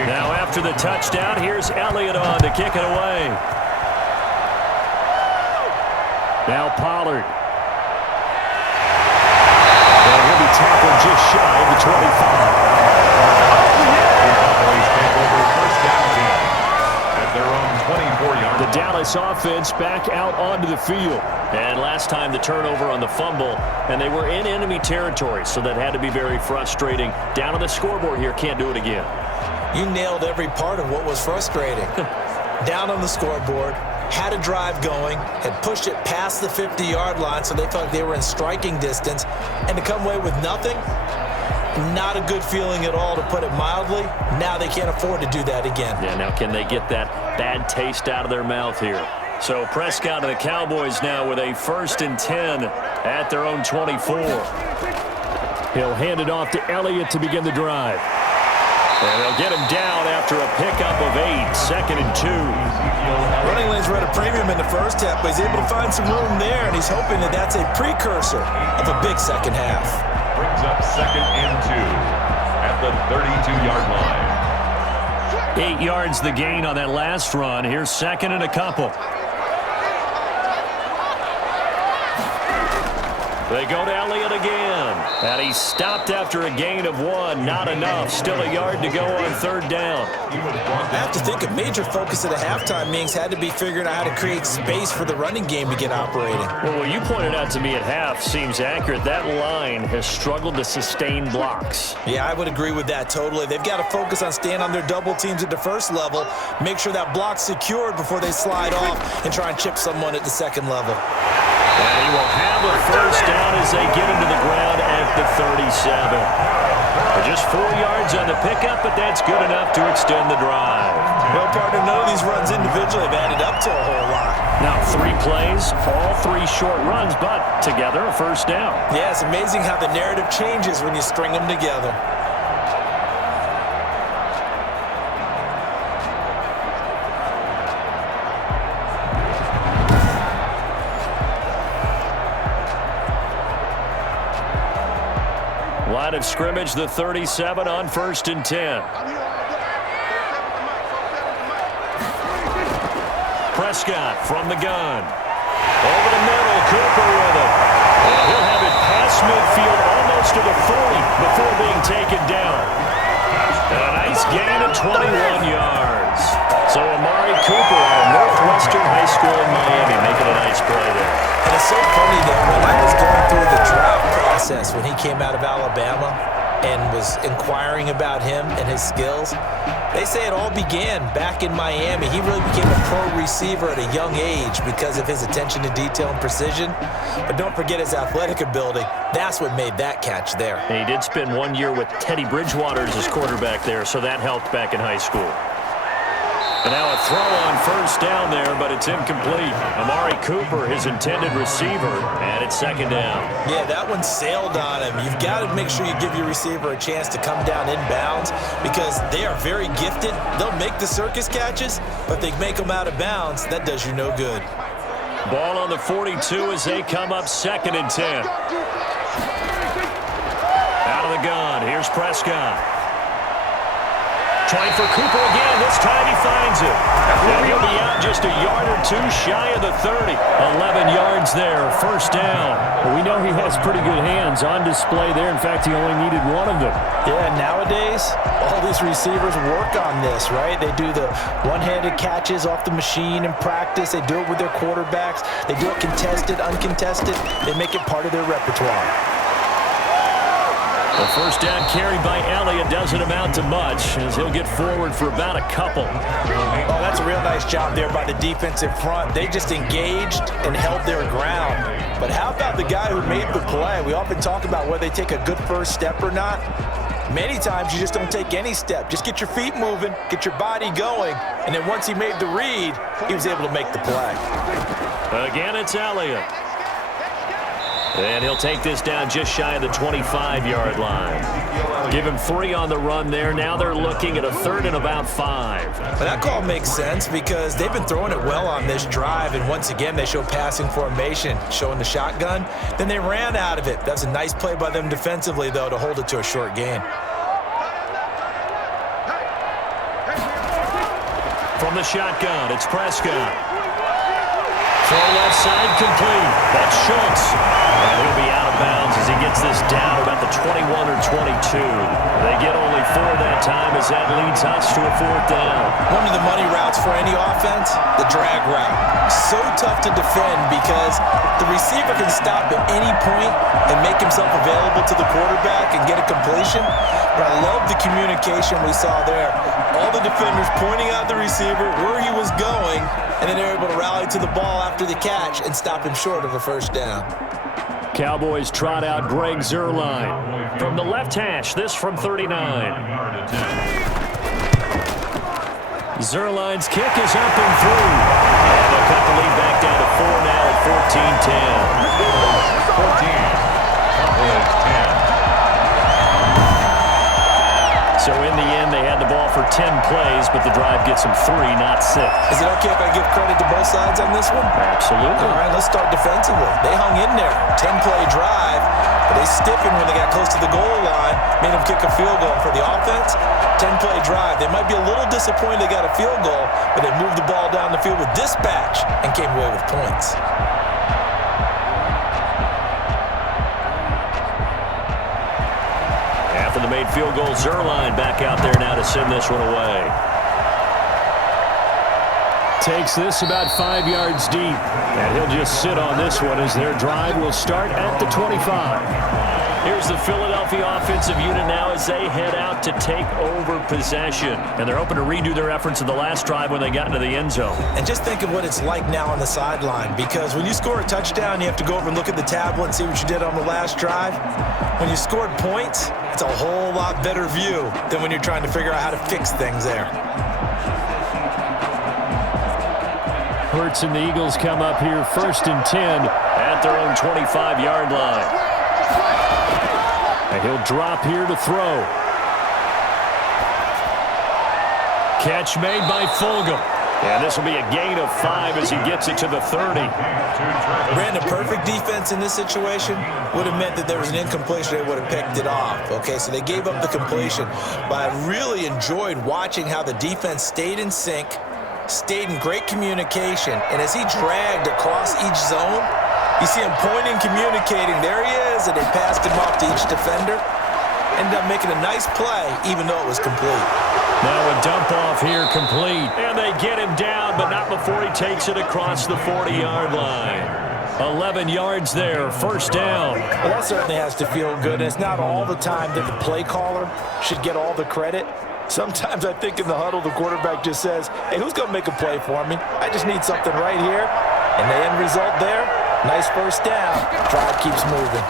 Now after the touchdown, here's Elliott on to kick it away. Now Pollard. And he'll be tackled just shy of the 25. The Dallas offense back out onto the field. And last time the turnover on the fumble, and they were in enemy territory, so that had to be very frustrating. Down on the scoreboard here, can't do it again. You nailed every part of what was frustrating. Down on the scoreboard, had a drive going, had pushed it past the 50-yard line so they felt like they were in striking distance, and to come away with nothing, not a good feeling at all, to put it mildly. Now they can't afford to do that again. Yeah, now can they get that bad taste out of their mouth here? So Prescott and the Cowboys now with a 1st and 10 at their own 24. He'll hand it off to Elliott to begin the drive. And they'll get him down after a pickup of 8, 2nd and 2. Running lanes were at a premium in the first half, but he's able to find some room there, and he's hoping that that's a precursor of a big second half. Brings up 2nd and 2 at the 32-yard line. 8 yards the gain on that last run. Here's 2nd and a couple. They go to Elliott again. And he stopped after a gain of 1. Not enough. Still a yard to go on 3rd down. I have to think a major focus of the halftime meetings had to be figuring out how to create space for the running game to get operating. Well, what you pointed out to me at half seems accurate. That line has struggled to sustain blocks. Yeah, I would agree with that totally. They've got to focus on staying on their double teams at the first level, make sure that block's secured before they slide off and try and chip someone at the second level. And he will have a 1st down as they get him to the ground at the 37. Just 4 yards on the pickup, but that's good enough to extend the drive. Well, partner, none of these runs individually have added up to a whole lot. Now 3 plays, all 3 short runs, but together a 1st down. Yeah, it's amazing how the narrative changes when you string them together. Line of scrimmage, the 37 on 1st and 10. Prescott from the gun. Over the middle, Cooper with it. And he'll have it past midfield almost to the 40 before being taken down. And a nice gain of 21 yards. So Amari Cooper out of Northwestern High School in Miami making a nice play there. And it's so funny that when I was going through the draft process when he came out of Alabama and was inquiring about him and his skills, they say it all began back in Miami. He really became a pro receiver at a young age because of his attention to detail and precision. But don't forget his athletic ability. That's what made that catch there. And he did spend 1 year with Teddy Bridgewater as his quarterback there, so that helped back in high school. And now a throw on 1st down there, but it's incomplete. Amari Cooper, his intended receiver, and it's 2nd down. Yeah, that one sailed on him. You've got to make sure you give your receiver a chance to come down inbounds because they are very gifted. They'll make the circus catches, but they make them out of bounds. That does you no good. Ball on the 42 as they come up 2nd and 10. Out of the gun, here's Prescott. Trying for Cooper again. This time he finds it. And he'll be out just a yard or 2 shy of the 30. 11 yards there, 1st down. Well, we know he has pretty good hands on display there. In fact, he only needed 1 of them. Yeah, nowadays, all these receivers work on this, right? They do the one-handed catches off the machine in practice. They do it with their quarterbacks. They do it contested, uncontested. They make it part of their repertoire. The 1st down carry by Elliott doesn't amount to much as he'll get forward for about a couple. Oh, that's a real nice job there by the defensive front. They just engaged and held their ground. But how about the guy who made the play? We often talk about whether they take a good first step or not. Many times you just don't take any step. Just get your feet moving, get your body going, and then once he made the read, he was able to make the play. Again, it's Elliott. And he'll take this down just shy of the 25-yard line. Give him 3 on the run there. Now they're looking at a 3rd and about 5. But that call makes sense because they've been throwing it well on this drive, and once again they show passing formation, showing the shotgun. Then they ran out of it. That's a nice play by them defensively, though, to hold it to a short gain. From the shotgun, it's Prescott. Throw left side complete. That's Schultz. And he'll be out of bounds as he gets this down about the 21 or 22. They get only 4 that time as that leads us to a 4th down. One of the money routes for any offense, the drag route. So tough to defend because the receiver can stop at any point and make himself available to the quarterback and get a completion. But I love the communication we saw there. All the defenders pointing out the receiver, where he was going, and then they're able to rally to the ball after the catch and stop him short of a 1st down. Cowboys trot out Greg Zuerlein. From the left hash, this from 39. Zuerlein's kick is up and through. And they'll cut the lead back down to 4 now at 14-10. 14. So in the end, they had the ball for 10 plays, but the drive gets them 3, not 6. Is it okay if I give credit to both sides on this one? Absolutely. All right, let's start defensively. They hung in there. 10-play drive, but they stiffened when they got close to the goal line, made them kick a field goal. For the offense, 10-play drive. They might be a little disappointed they got a field goal, but they moved the ball down the field with dispatch and came away with points. made field goal. Zerline back out there now to send this one away. Takes this about 5 yards deep. And he'll just sit on this one as their drive will start at the 25. Here's the Philadelphia offensive unit now as they head out to take over possession. And they're hoping to redo their efforts in the last drive when they got into the end zone. And just think of what it's like now on the sideline, because when you score a touchdown, you have to go over and look at the tablet and see what you did on the last drive. When you scored points, it's a whole lot better view than when you're trying to figure out how to fix things there. Hurts and the Eagles come up here 1st and 10 at their own 25-yard line. And he'll drop here to throw. Catch made by Fulgham. And this will be a gain of 5 as he gets it to the 30. Brandon, perfect defense in this situation would have meant that there was an incompletion. They would have picked it off. Okay, so they gave up the completion. But I really enjoyed watching how the defense stayed in sync, stayed in great communication. And as he dragged across each zone, you see him pointing, communicating. There he is, and they passed him off to each defender. Ended up making a nice play, even though it was complete. Now a dump off here complete. And they get him down, but not before he takes it across the 40-yard line. 11 yards there, 1st down. Well, that certainly has to feel good. And it's not all the time that the play caller should get all the credit. Sometimes I think in the huddle, the quarterback just says, hey, who's going to make a play for me? I just need something right here. And the end result there, nice 1st down. Drive keeps moving.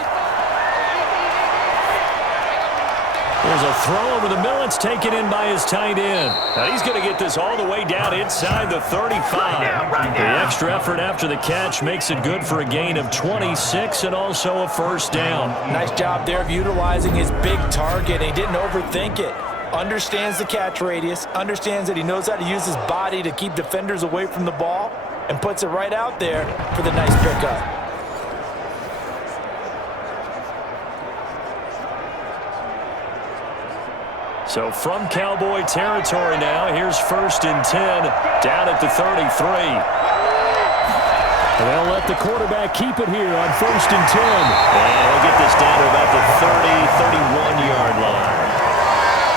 There's a throw over the middle. It's taken in by his tight end. Now he's going to get this all the way down inside the 35. The extra effort after the catch makes it good for a gain of 26 and also a 1st down. Nice job there of utilizing his big target. He didn't overthink it. Understands the catch radius, understands that he knows how to use his body to keep defenders away from the ball, and puts it right out there for the nice pickup. So from Cowboy territory now, here's 1st and 10 down at the 33. And they'll let the quarterback keep it here on 1st and 10. And he'll get this down to about the 31-yard line.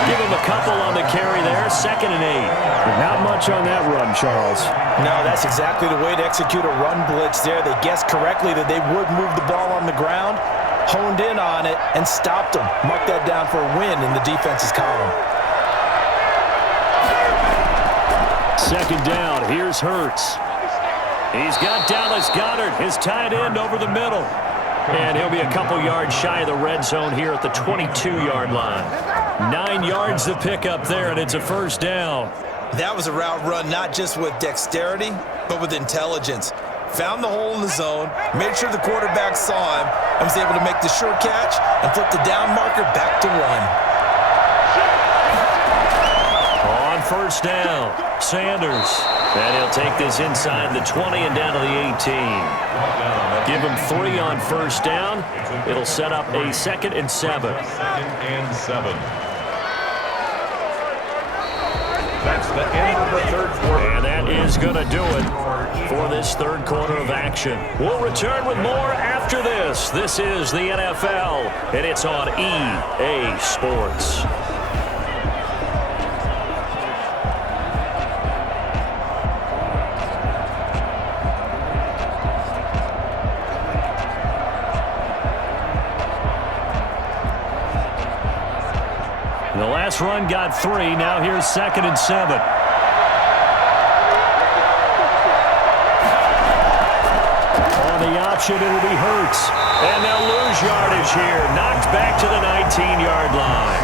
Give him a couple on the carry there, 2nd and 8. But not much on that run, Charles. No, that's exactly the way to execute a run blitz there. They guessed correctly that they would move the ball on the ground, honed in on it, and stopped them. Mark that down for a win in the defense's column. 2nd down, here's Hurts. He's got Dallas Goedert, his tight end, over the middle. And he'll be a couple yards shy of the red zone here at the 22-yard line. 9 yards to pick up there, and it's a 1st down. That was a route run not just with dexterity, but with intelligence. Found the hole in the zone, made sure the quarterback saw him, and was able to make the sure catch and flip the down marker back to 1. On 1st down, Sanders. And he'll take this inside the 20 and down to the 18. Give him 3 on 1st down. It'll set up a 2nd and 7. 2nd and 7. That's the end of the 3rd quarter. And that is going to do it for this 3rd quarter of action. We'll return with more after this. This is the NFL, and it's on EA Sports. The last run got 3. Now here's 2nd and 7. On the option, it'll be Hurts. And they'll lose yardage here. Knocked back to the 19-yard line.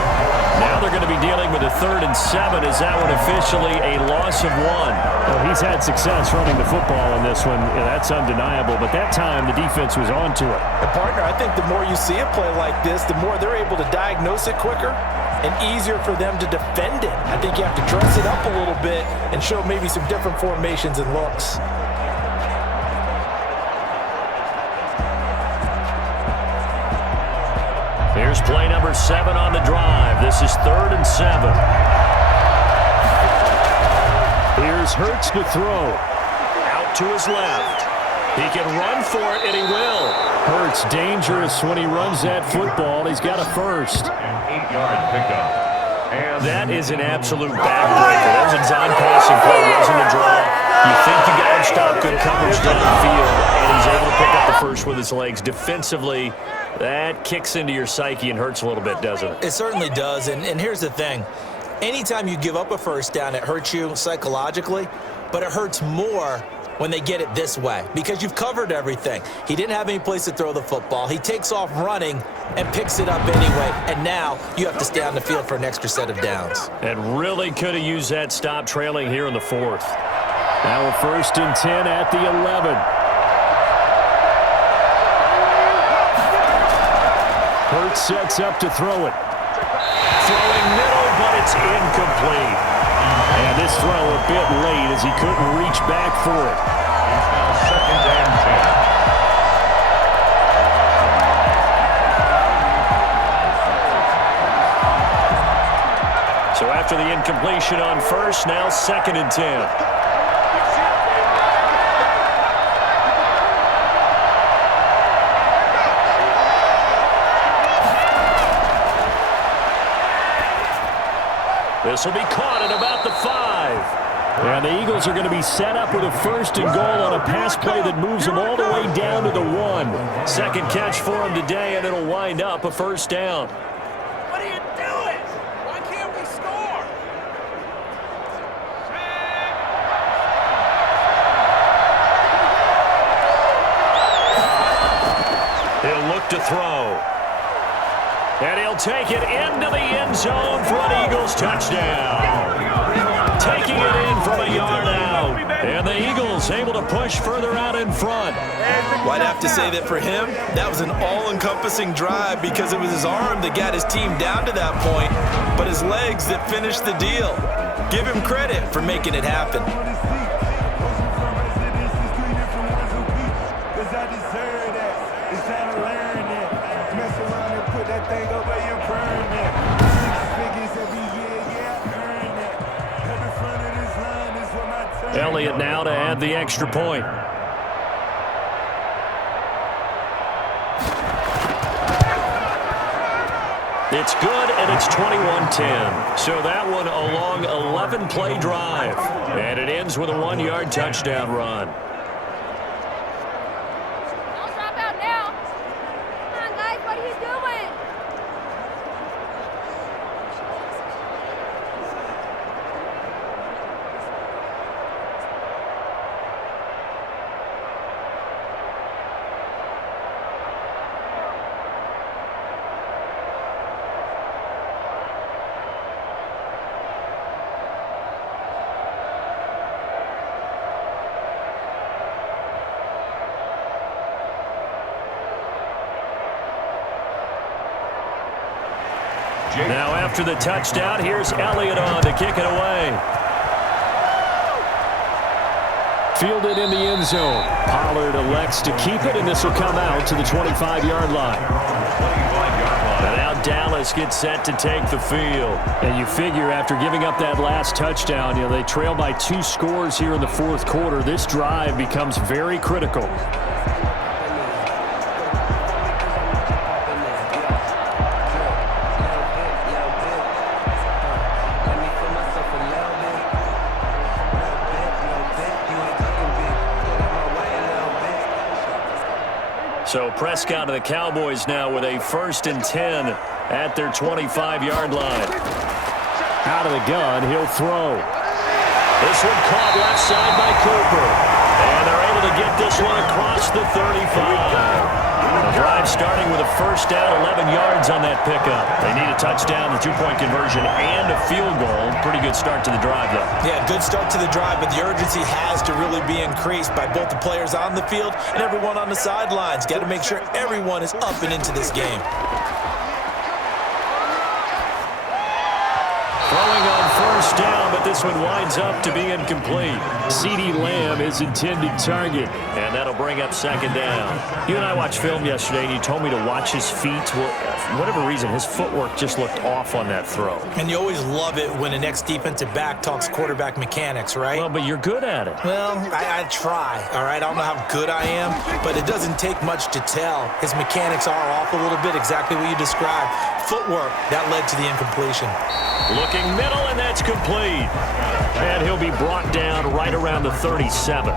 Now they're going to be dealing with a 3rd and 7. Is that one officially a loss of 1? Well, he's had success running the football in this one. Yeah, that's undeniable. But that time, the defense was onto it. And partner, I think the more you see a play like this, the more they're able to diagnose it quicker and easier for them to defend it. I think you have to dress it up a little bit and show maybe some different formations and looks. Here's play number 7 on the drive. This is 3rd and 7. Here's Hurts to throw. Out to his left. He can run for it, and he will. Hurts dangerous when he runs that football. He's got a first. An 8-yard pickup. And That is an absolute backbreaker. That was a zone passing play. Wasn't a draw. You think you got him stopped, good coverage downfield, and he's able to pick up the first with his legs. Defensively, that kicks into your psyche and hurts a little bit, doesn't it? It certainly does, and here's the thing. Anytime you give up a first down, it hurts you psychologically, but it hurts more when they get it this way because you've covered everything. He didn't have any place to throw the football. He takes off running and picks it up anyway, and now you have to stay on the field for an extra set of downs. And really could have used that stop trailing here in the fourth. Now a 1st and 10 at the 11. Hurts sets up to throw it. Throwing middle, but it's incomplete. And this throw a bit late as he couldn't reach back for it. it's now 2nd and 10. So after the incompletion on first, now 2nd and 10. This will be caught at about the 5. And the Eagles are going to be set up with a 1st and goal on a pass play that moves them all the way down to the 1. Second catch for him today, and it'll wind up a 1st down. What are you doing? Why can't we score? He'll look to throw. And he'll take it into the end zone for an Eagles touchdown. Taking it in from a yard out. And the Eagles able to push further out in front. Well, I'd have to say that for him, that was an all-encompassing drive because it was his arm that got his team down to that point, but his legs that finished the deal. Give him credit for making it happen. Elliott now to add the extra point. It's good, and it's 21-10. So that one a long 11-play drive. And it ends with a 1-yard touchdown run. Don't drop out now. Come on, guys. What are you doing? Now after the touchdown, here's Elliott on to kick it away. Fielded in the end zone. Pollard elects to keep it, and this will come out to the 25-yard line. And now Dallas gets set to take the field. And you figure after giving up that last touchdown, they trail by 2 scores here in the 4th quarter. This drive becomes very critical. So Prescott of the Cowboys now with a 1st and 10 at their 25-yard line. Out of the gun, he'll throw. This one caught left side by Cooper. And they're able to get this one across the 35. The drive starting with a 1st down, 11 yards on that pickup. They need a touchdown, a 2-point conversion, and a field goal. Pretty good start to the drive, though. Yeah, good start to the drive, but the urgency has to really be increased by both the players on the field and everyone on the sidelines. Got to make sure everyone is up and into this game. Throwing on 1st down, but this one winds up to be incomplete. CeeDee Lamb is intended target. And that'll bring up second down. You and I watched film yesterday, and you told me to watch his feet. Well, for whatever reason, his footwork just looked off on that throw. And you always love it when the next defensive back talks quarterback mechanics, right? Well, but you're good at it. Well, I try, all right? I don't know how good I am, but it doesn't take much to tell. His mechanics are off a little bit, exactly what you described. Footwork, that led to the incompletion. Looking middle, and that's complete. And he'll be brought down right around the 37.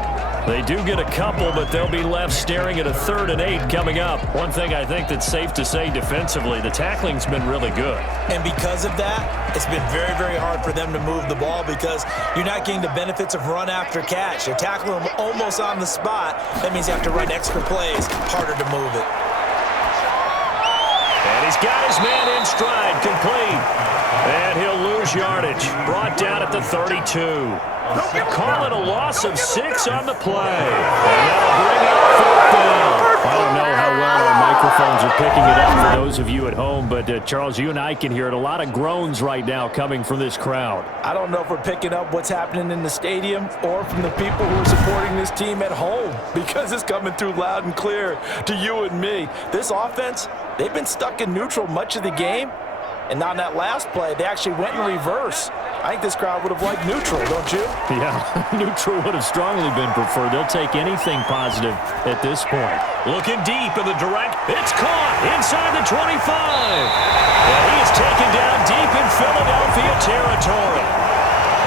They do get a couple, but they'll be left staring at a 3rd and 8 coming up. One thing I think that's safe to say defensively, the tackling's been really good. And because of that, it's been very, very hard for them to move the ball because you're not getting the benefits of run after catch. They're tackling them almost on the spot. That means you have to run extra plays, harder to move it. And he's got his man in stride, complete. And he'll lose yardage. Brought down at the 32. Call it a loss of 6 on the play. And that'll bring up 4th down. I don't know how well our microphones are picking it up for those of you at home, but Charles, you and I can hear it. A lot of groans right now coming from this crowd. I don't know if we're picking up what's happening in the stadium or from the people who are supporting this team at home because it's coming through loud and clear to you and me. This offense, they've been stuck in neutral much of the game, and on that last play, they actually went in reverse. I think this crowd would have liked neutral, don't you? Yeah, neutral would have strongly been preferred. They'll take anything positive at this point. Looking deep in the direct. It's caught inside the 25. And he is taken down deep in Philadelphia territory.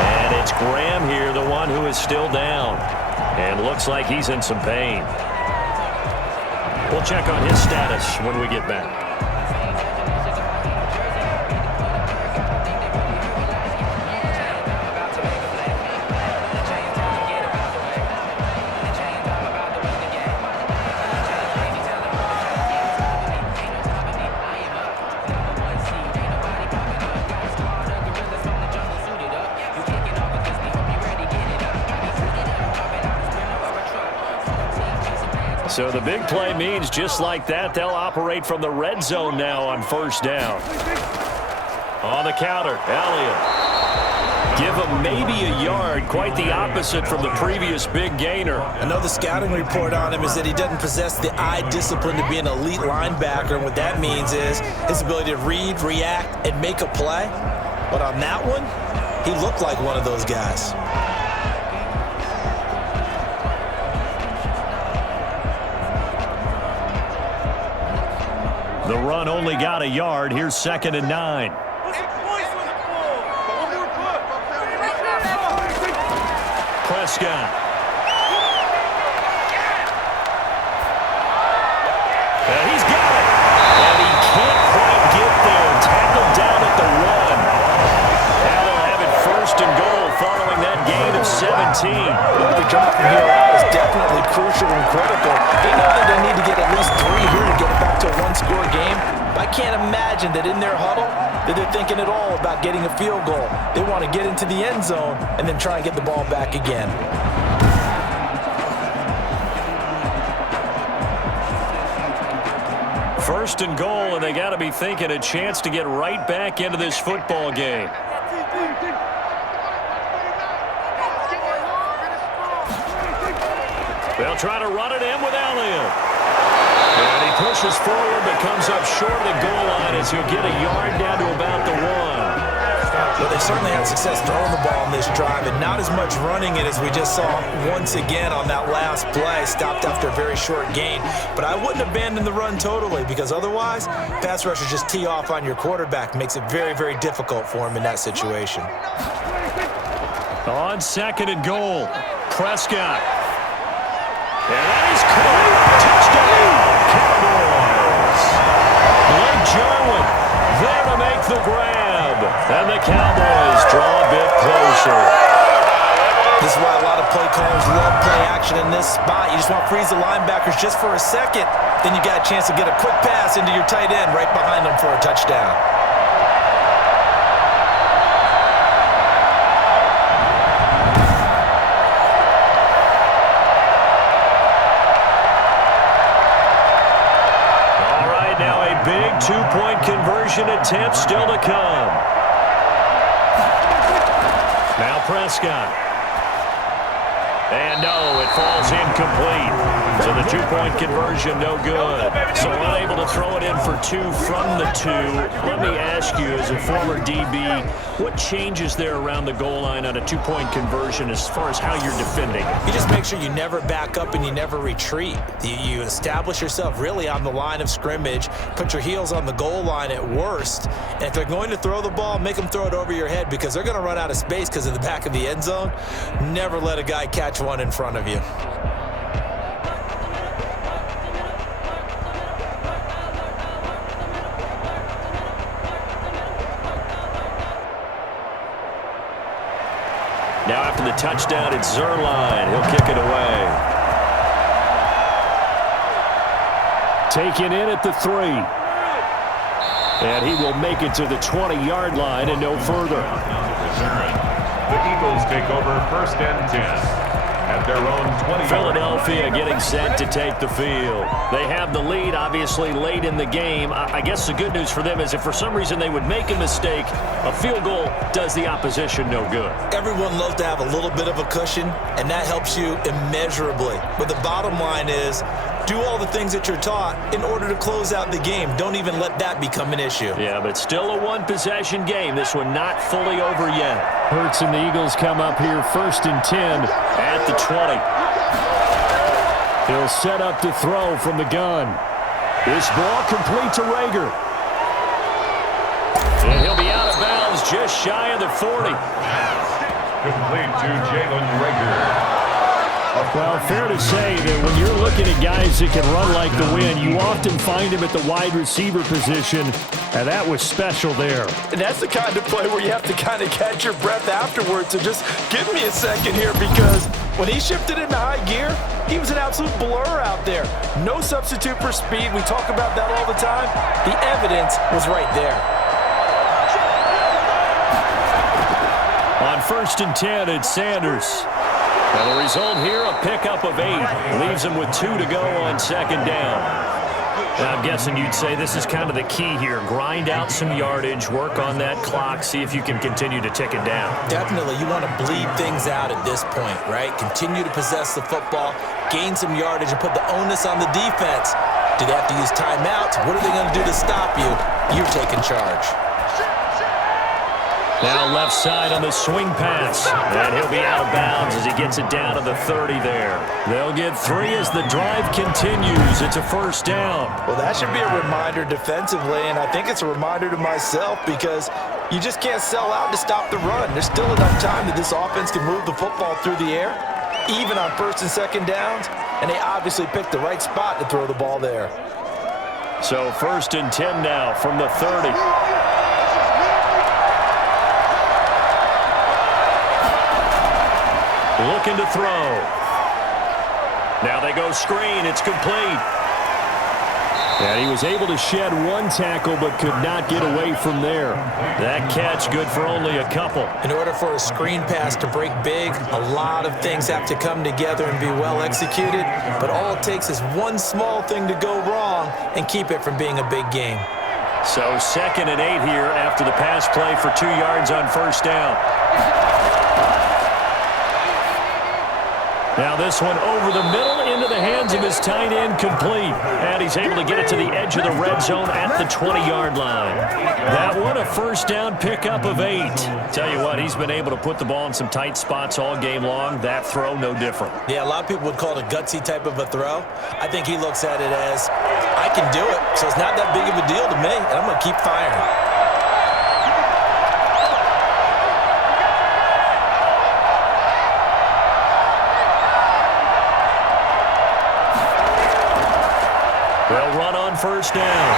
And it's Graham here, the one who is still down. And looks like he's in some pain. We'll check on his status when we get back. So the big play means just like that, they'll operate from the red zone now on 1st down. On the counter, Elliott. Give him maybe a yard, quite the opposite from the previous big gainer. I know the scouting report on him is that he doesn't possess the eye discipline to be an elite linebacker. And what that means is his ability to read, react, and make a play. But on that one, he looked like one of those guys. The run only got a yard. Here's 2nd and 9. Prescott. And he's got it. And he can't quite get there. Tackled down at the 1. Now they'll have it 1st and goal following that gain of 17. The drop from here out is definitely crucial and critical. They know that they need to get at least 3 here to get it back to a one-score game. I can't imagine that in their huddle that they're thinking at all about getting a field goal. They want to get into the end zone and then try and get the ball back again. First and goal, and they got to be thinking a chance to get right back into this football game. They'll try to run it in with Elliott. And he pushes forward, but comes up short of the goal line as he'll get a yard down to about the 1. Well, they certainly had success throwing the ball on this drive, and not as much running it as we just saw once again on that last play. Stopped after a very short gain. But I wouldn't abandon the run totally, because otherwise, pass rushers just tee off on your quarterback. Makes it very, very difficult for him in that situation. On 2nd and goal, Prescott. And that is caught. Touchdown, Cowboys. Blake Jarwin there to make the grab. And the Cowboys draw a bit closer. This is why a lot of play callers love play action in this spot. You just want to freeze the linebackers just for a second. Then you got a chance to get a quick pass into your tight end right behind them for a touchdown. Big two-point conversion attempt still to come. Now Prescott. And no, it falls incomplete. So the two-point conversion, no good. So unable to throw it in for two from the two. Let me ask you, as a former DB, what changes there around the goal line on a two-point conversion as far as how you're defending? You just make sure you never back up and you never retreat. You establish yourself really on the line of scrimmage, put your heels on the goal line at worst, and if they're going to throw the ball, make them throw it over your head because they're going to run out of space because of the back of the end zone. Never let a guy catch one in front of you. Now after the touchdown, it's Zerline. He'll kick it away. Taken in at the 3. And he will make it to the 20-yard line and no further. The Eagles take over 1st and 10. At their own 20. Philadelphia getting set to take the field. They have the lead, obviously, late in the game. I guess the good news for them is if for some reason they would make a mistake, a field goal does the opposition no good. Everyone loves to have a little bit of a cushion, and that helps you immeasurably. But the bottom line is, do all the things that you're taught in order to close out the game. Don't even let that become an issue. Yeah, but still a one-possession game. This one not fully over yet. Hurts and the Eagles come up here 1st and 10 at the 20. He'll set up to throw from the gun. This ball complete to Rager. And he'll be out of bounds just shy of the 40. Complete to Jalen Rager. Well, fair to say that when you're looking at guys that can run like the wind, you often find him at the wide receiver position, and that was special there. And that's the kind of play where you have to kind of catch your breath afterwards. So just give me a second here, because when he shifted into high gear, he was an absolute blur out there. No substitute for speed. We talk about that all the time. The evidence was right there. On 1st and 10, it's Sanders. Now the result here, a pickup of 8. Leaves him with 2 to go on 2nd down. Now I'm guessing you'd say this is kind of the key here. Grind out some yardage, work on that clock, see if you can continue to tick it down. Definitely, you want to bleed things out at this point, right? Continue to possess the football, gain some yardage, and put the onus on the defense. Do they have to use timeouts? What are they going to do to stop you? You're taking charge. Now left side on the swing pass. And he'll be out of bounds as he gets it down to the 30 there. They'll get 3 as the drive continues. It's a 1st down. Well, that should be a reminder defensively, and I think it's a reminder to myself because you just can't sell out to stop the run. There's still enough time that this offense can move the football through the air, even on 1st and 2nd downs, and they obviously picked the right spot to throw the ball there. So 1st and 10 now from the 30. Looking to throw. Now they go screen. It's complete. And he was able to shed 1 tackle but could not get away from there. That catch good for only a couple. In order for a screen pass to break big, a lot of things have to come together and be well executed. But all it takes is one small thing to go wrong and keep it from being a big game. So 2nd and 8 here after the pass play for 2 yards on 1st down. Now this one over the middle into the hands of his tight end, complete. And he's able to get it to the edge of the red zone at the 20-yard line. That one a 1st down pickup of 8. Tell you what, he's been able to put the ball in some tight spots all game long. That throw, no different. Yeah, a lot of people would call it a gutsy type of a throw. I think he looks at it as, I can do it, so it's not that big of a deal to me, and I'm going to keep firing. They'll run on 1st down.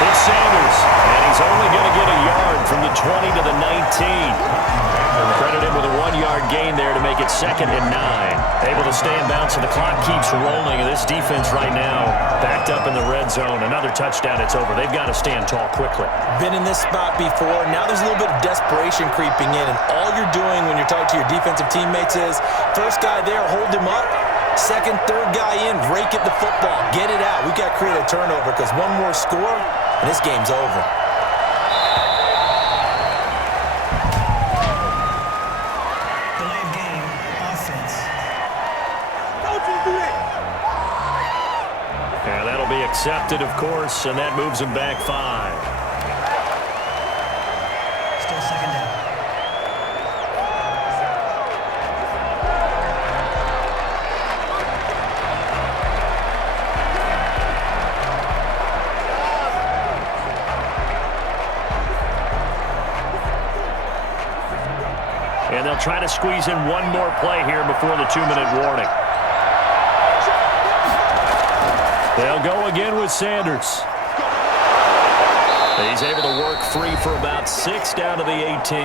It's Sanders, and he's only going to get a yard from the 20 to the 19. Credit him with a 1-yard gain there to make it 2nd and 9. Able to stay in bounds, so the clock keeps rolling. And this defense right now backed up in the red zone. Another touchdown, it's over. They've got to stand tall quickly. Been in this spot before. Now there's a little bit of desperation creeping in, and all you're doing when you're talking to your defensive teammates is, first guy there, hold him up. 2nd, 3rd guy in, rake at the football. Get it out. We've got to create a turnover because one more score, and this game's over. be accepted, of course, and that moves him back 5. Still second down. And they'll try to squeeze in one more play here before the 2-minute warning. They'll go again with Sanders. He's able to work free for about 6 down to the 18.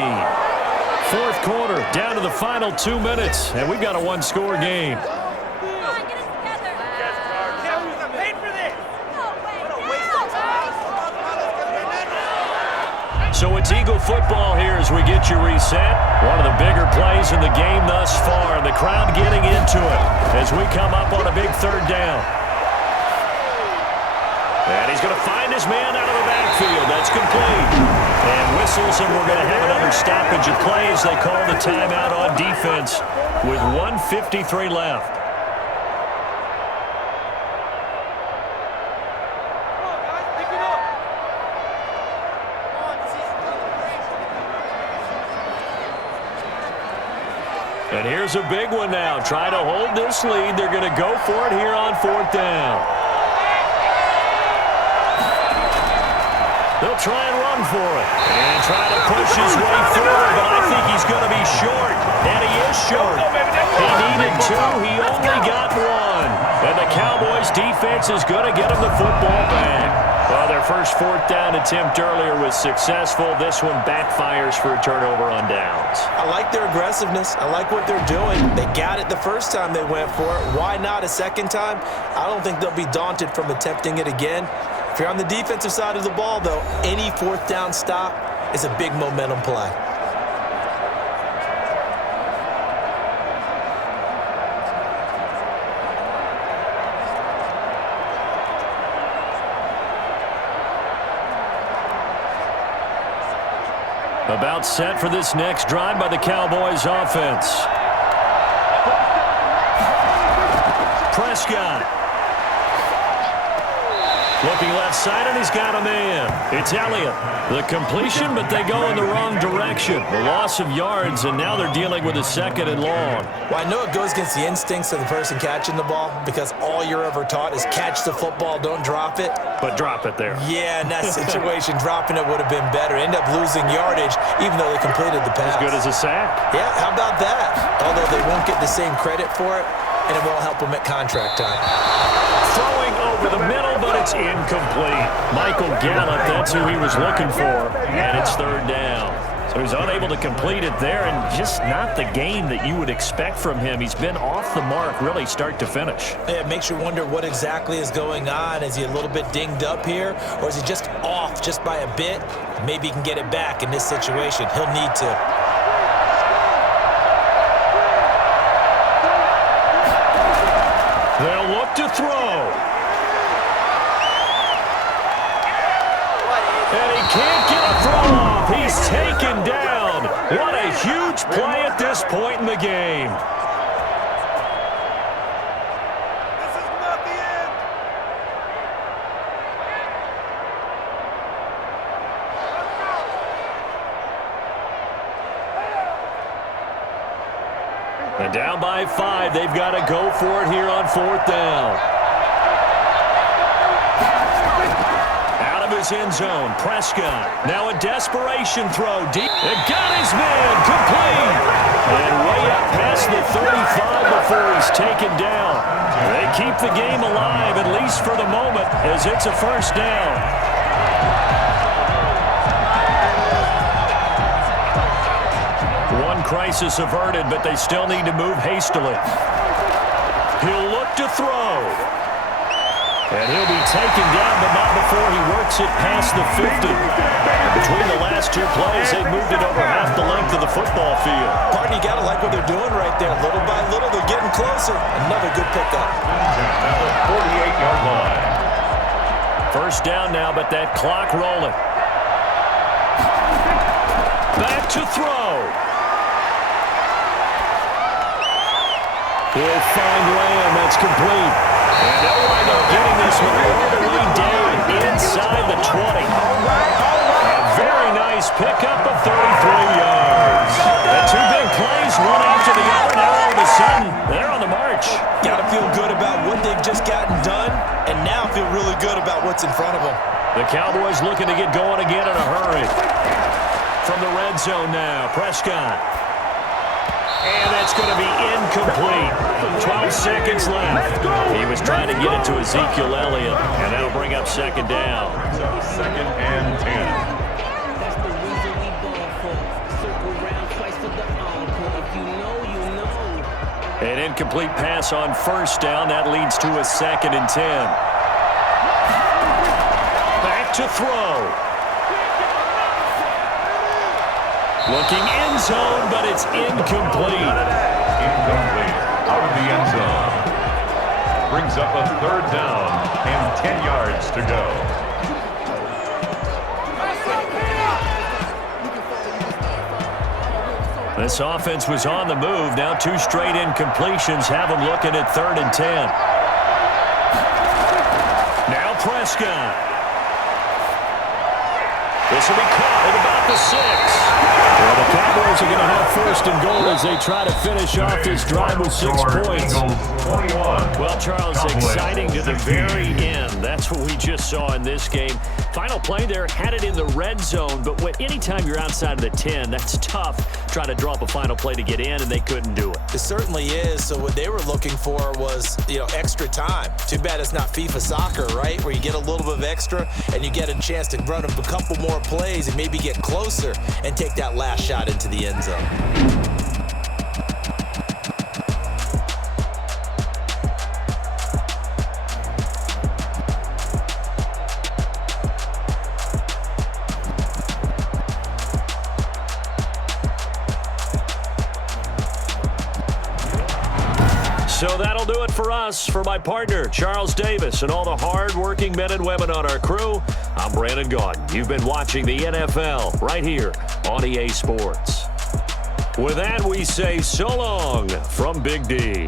Fourth quarter, down to the final 2 minutes, and we've got a one-score game. Come on, get it together. Paid for this. So it's Eagle football here as we get you reset. One of the bigger plays in the game thus far. The crowd getting into it as we come up on a big 3rd down. And he's going to find his man out of the backfield. That's complete. And whistles, and we're going to have another stoppage of play as they call the timeout on defense with 1:53 left. And here's a big one now. Try to hold this lead. They're going to go for it here on 4th down. They'll try and run for it. And try to push his way through, but I think he's going to be short. And he is short. He needed 2. He only got 1. And the Cowboys defense is going to get him the football back. Well, their first 4th down attempt earlier was successful. This one backfires for a turnover on downs. I like their aggressiveness. I like what they're doing. They got it the first time they went for it. Why not a second time? I don't think they'll be daunted from attempting it again. If you're on the defensive side of the ball, though, any 4th down stop is a big momentum play. About set for this next drive by the Cowboys offense. Prescott. Looking left side, and he's got a man. It's Elliott. The completion, but they go in the wrong direction. The loss of yards, and now they're dealing with a 2nd and long. Well, I know it goes against the instincts of the person catching the ball because all you're ever taught is catch the football, don't drop it. But drop it there. Yeah, in that situation, dropping it would have been better. End up losing yardage, even though they completed the pass. As good as a sack. Yeah, how about that? Although they won't get the same credit for it, and it won't help them at contract time. Throwing over the middle, but it's incomplete. Michael Gallup, that's who he was looking for, and it's 3rd down. So he's unable to complete it there, and just not the game that you would expect from him. He's been off the mark, really, start to finish. It makes you wonder what exactly is going on. Is he a little bit dinged up here, or is he just off just by a bit? Maybe he can get it back in this situation. He'll need to. They'll look to throw. And he can't get a throw off. He's taken down. What a huge play at this point in the game. This is not the end. And down by 5, they've got to go for it here on 4th down. Out of his end zone, Prescott. Now a desperation throw deep. And got his man complete. And way up past the 35 before he's taken down. They keep the game alive, at least for the moment, as it's a 1st down. One crisis averted, but they still need to move hastily. He'll look to throw. And he'll be taken down, but not before he works it past the 50. Between the last 2 plays, they've moved it over half the length of the football field. Pardon, you got to like what they're doing right there. Little by little, they're getting closer. Another good pickup. 48-yard line. 1st down now, but that clock rolling. Back to throw. He'll find Lamb. That's complete. And they'll wind up getting this one. inside the 20. A very nice pickup of 33 yards. The two big plays, one after the other. Now all of a sudden, they're on the march. Got to feel good about what they've just gotten done, and now feel really good about what's in front of them. The Cowboys looking to get going again in a hurry. From the red zone now, Prescott. And that's going to be incomplete. 12 seconds left. He was trying to get it to Ezekiel Elliott, and that'll bring up second down. Second and 10. An incomplete pass on first down. That leads to a 2nd and 10. Back to throw. Looking end zone, but it's incomplete. Incomplete. Out of the end zone. Brings up a 3rd down and 10 yards to go. This offense was on the move. Now 2 straight incompletions have them looking at 3rd and 10. Now Prescott. This will be caught at about the 6. Well, the Cowboys are going to have 1st and goal as they try to finish off this drive with 6 points. Well, Charles, exciting to the very end. That's what we just saw in this game. Final play there, had it in the red zone, but anytime you're outside of the 10, that's tough trying to draw up a final play to get in, and they couldn't do it. It certainly is. So what they were looking for was, extra time. Too bad it's not FIFA soccer, right? Where you get a little bit of extra and you get a chance to run up a couple more plays and maybe get closer and take that last shot into the end zone. So that'll do it for us. For my partner, Charles Davis, and all the hard-working men and women on our crew, I'm Brandon Gaudin. You've been watching the NFL right here on EA Sports. With that, we say so long from Big D.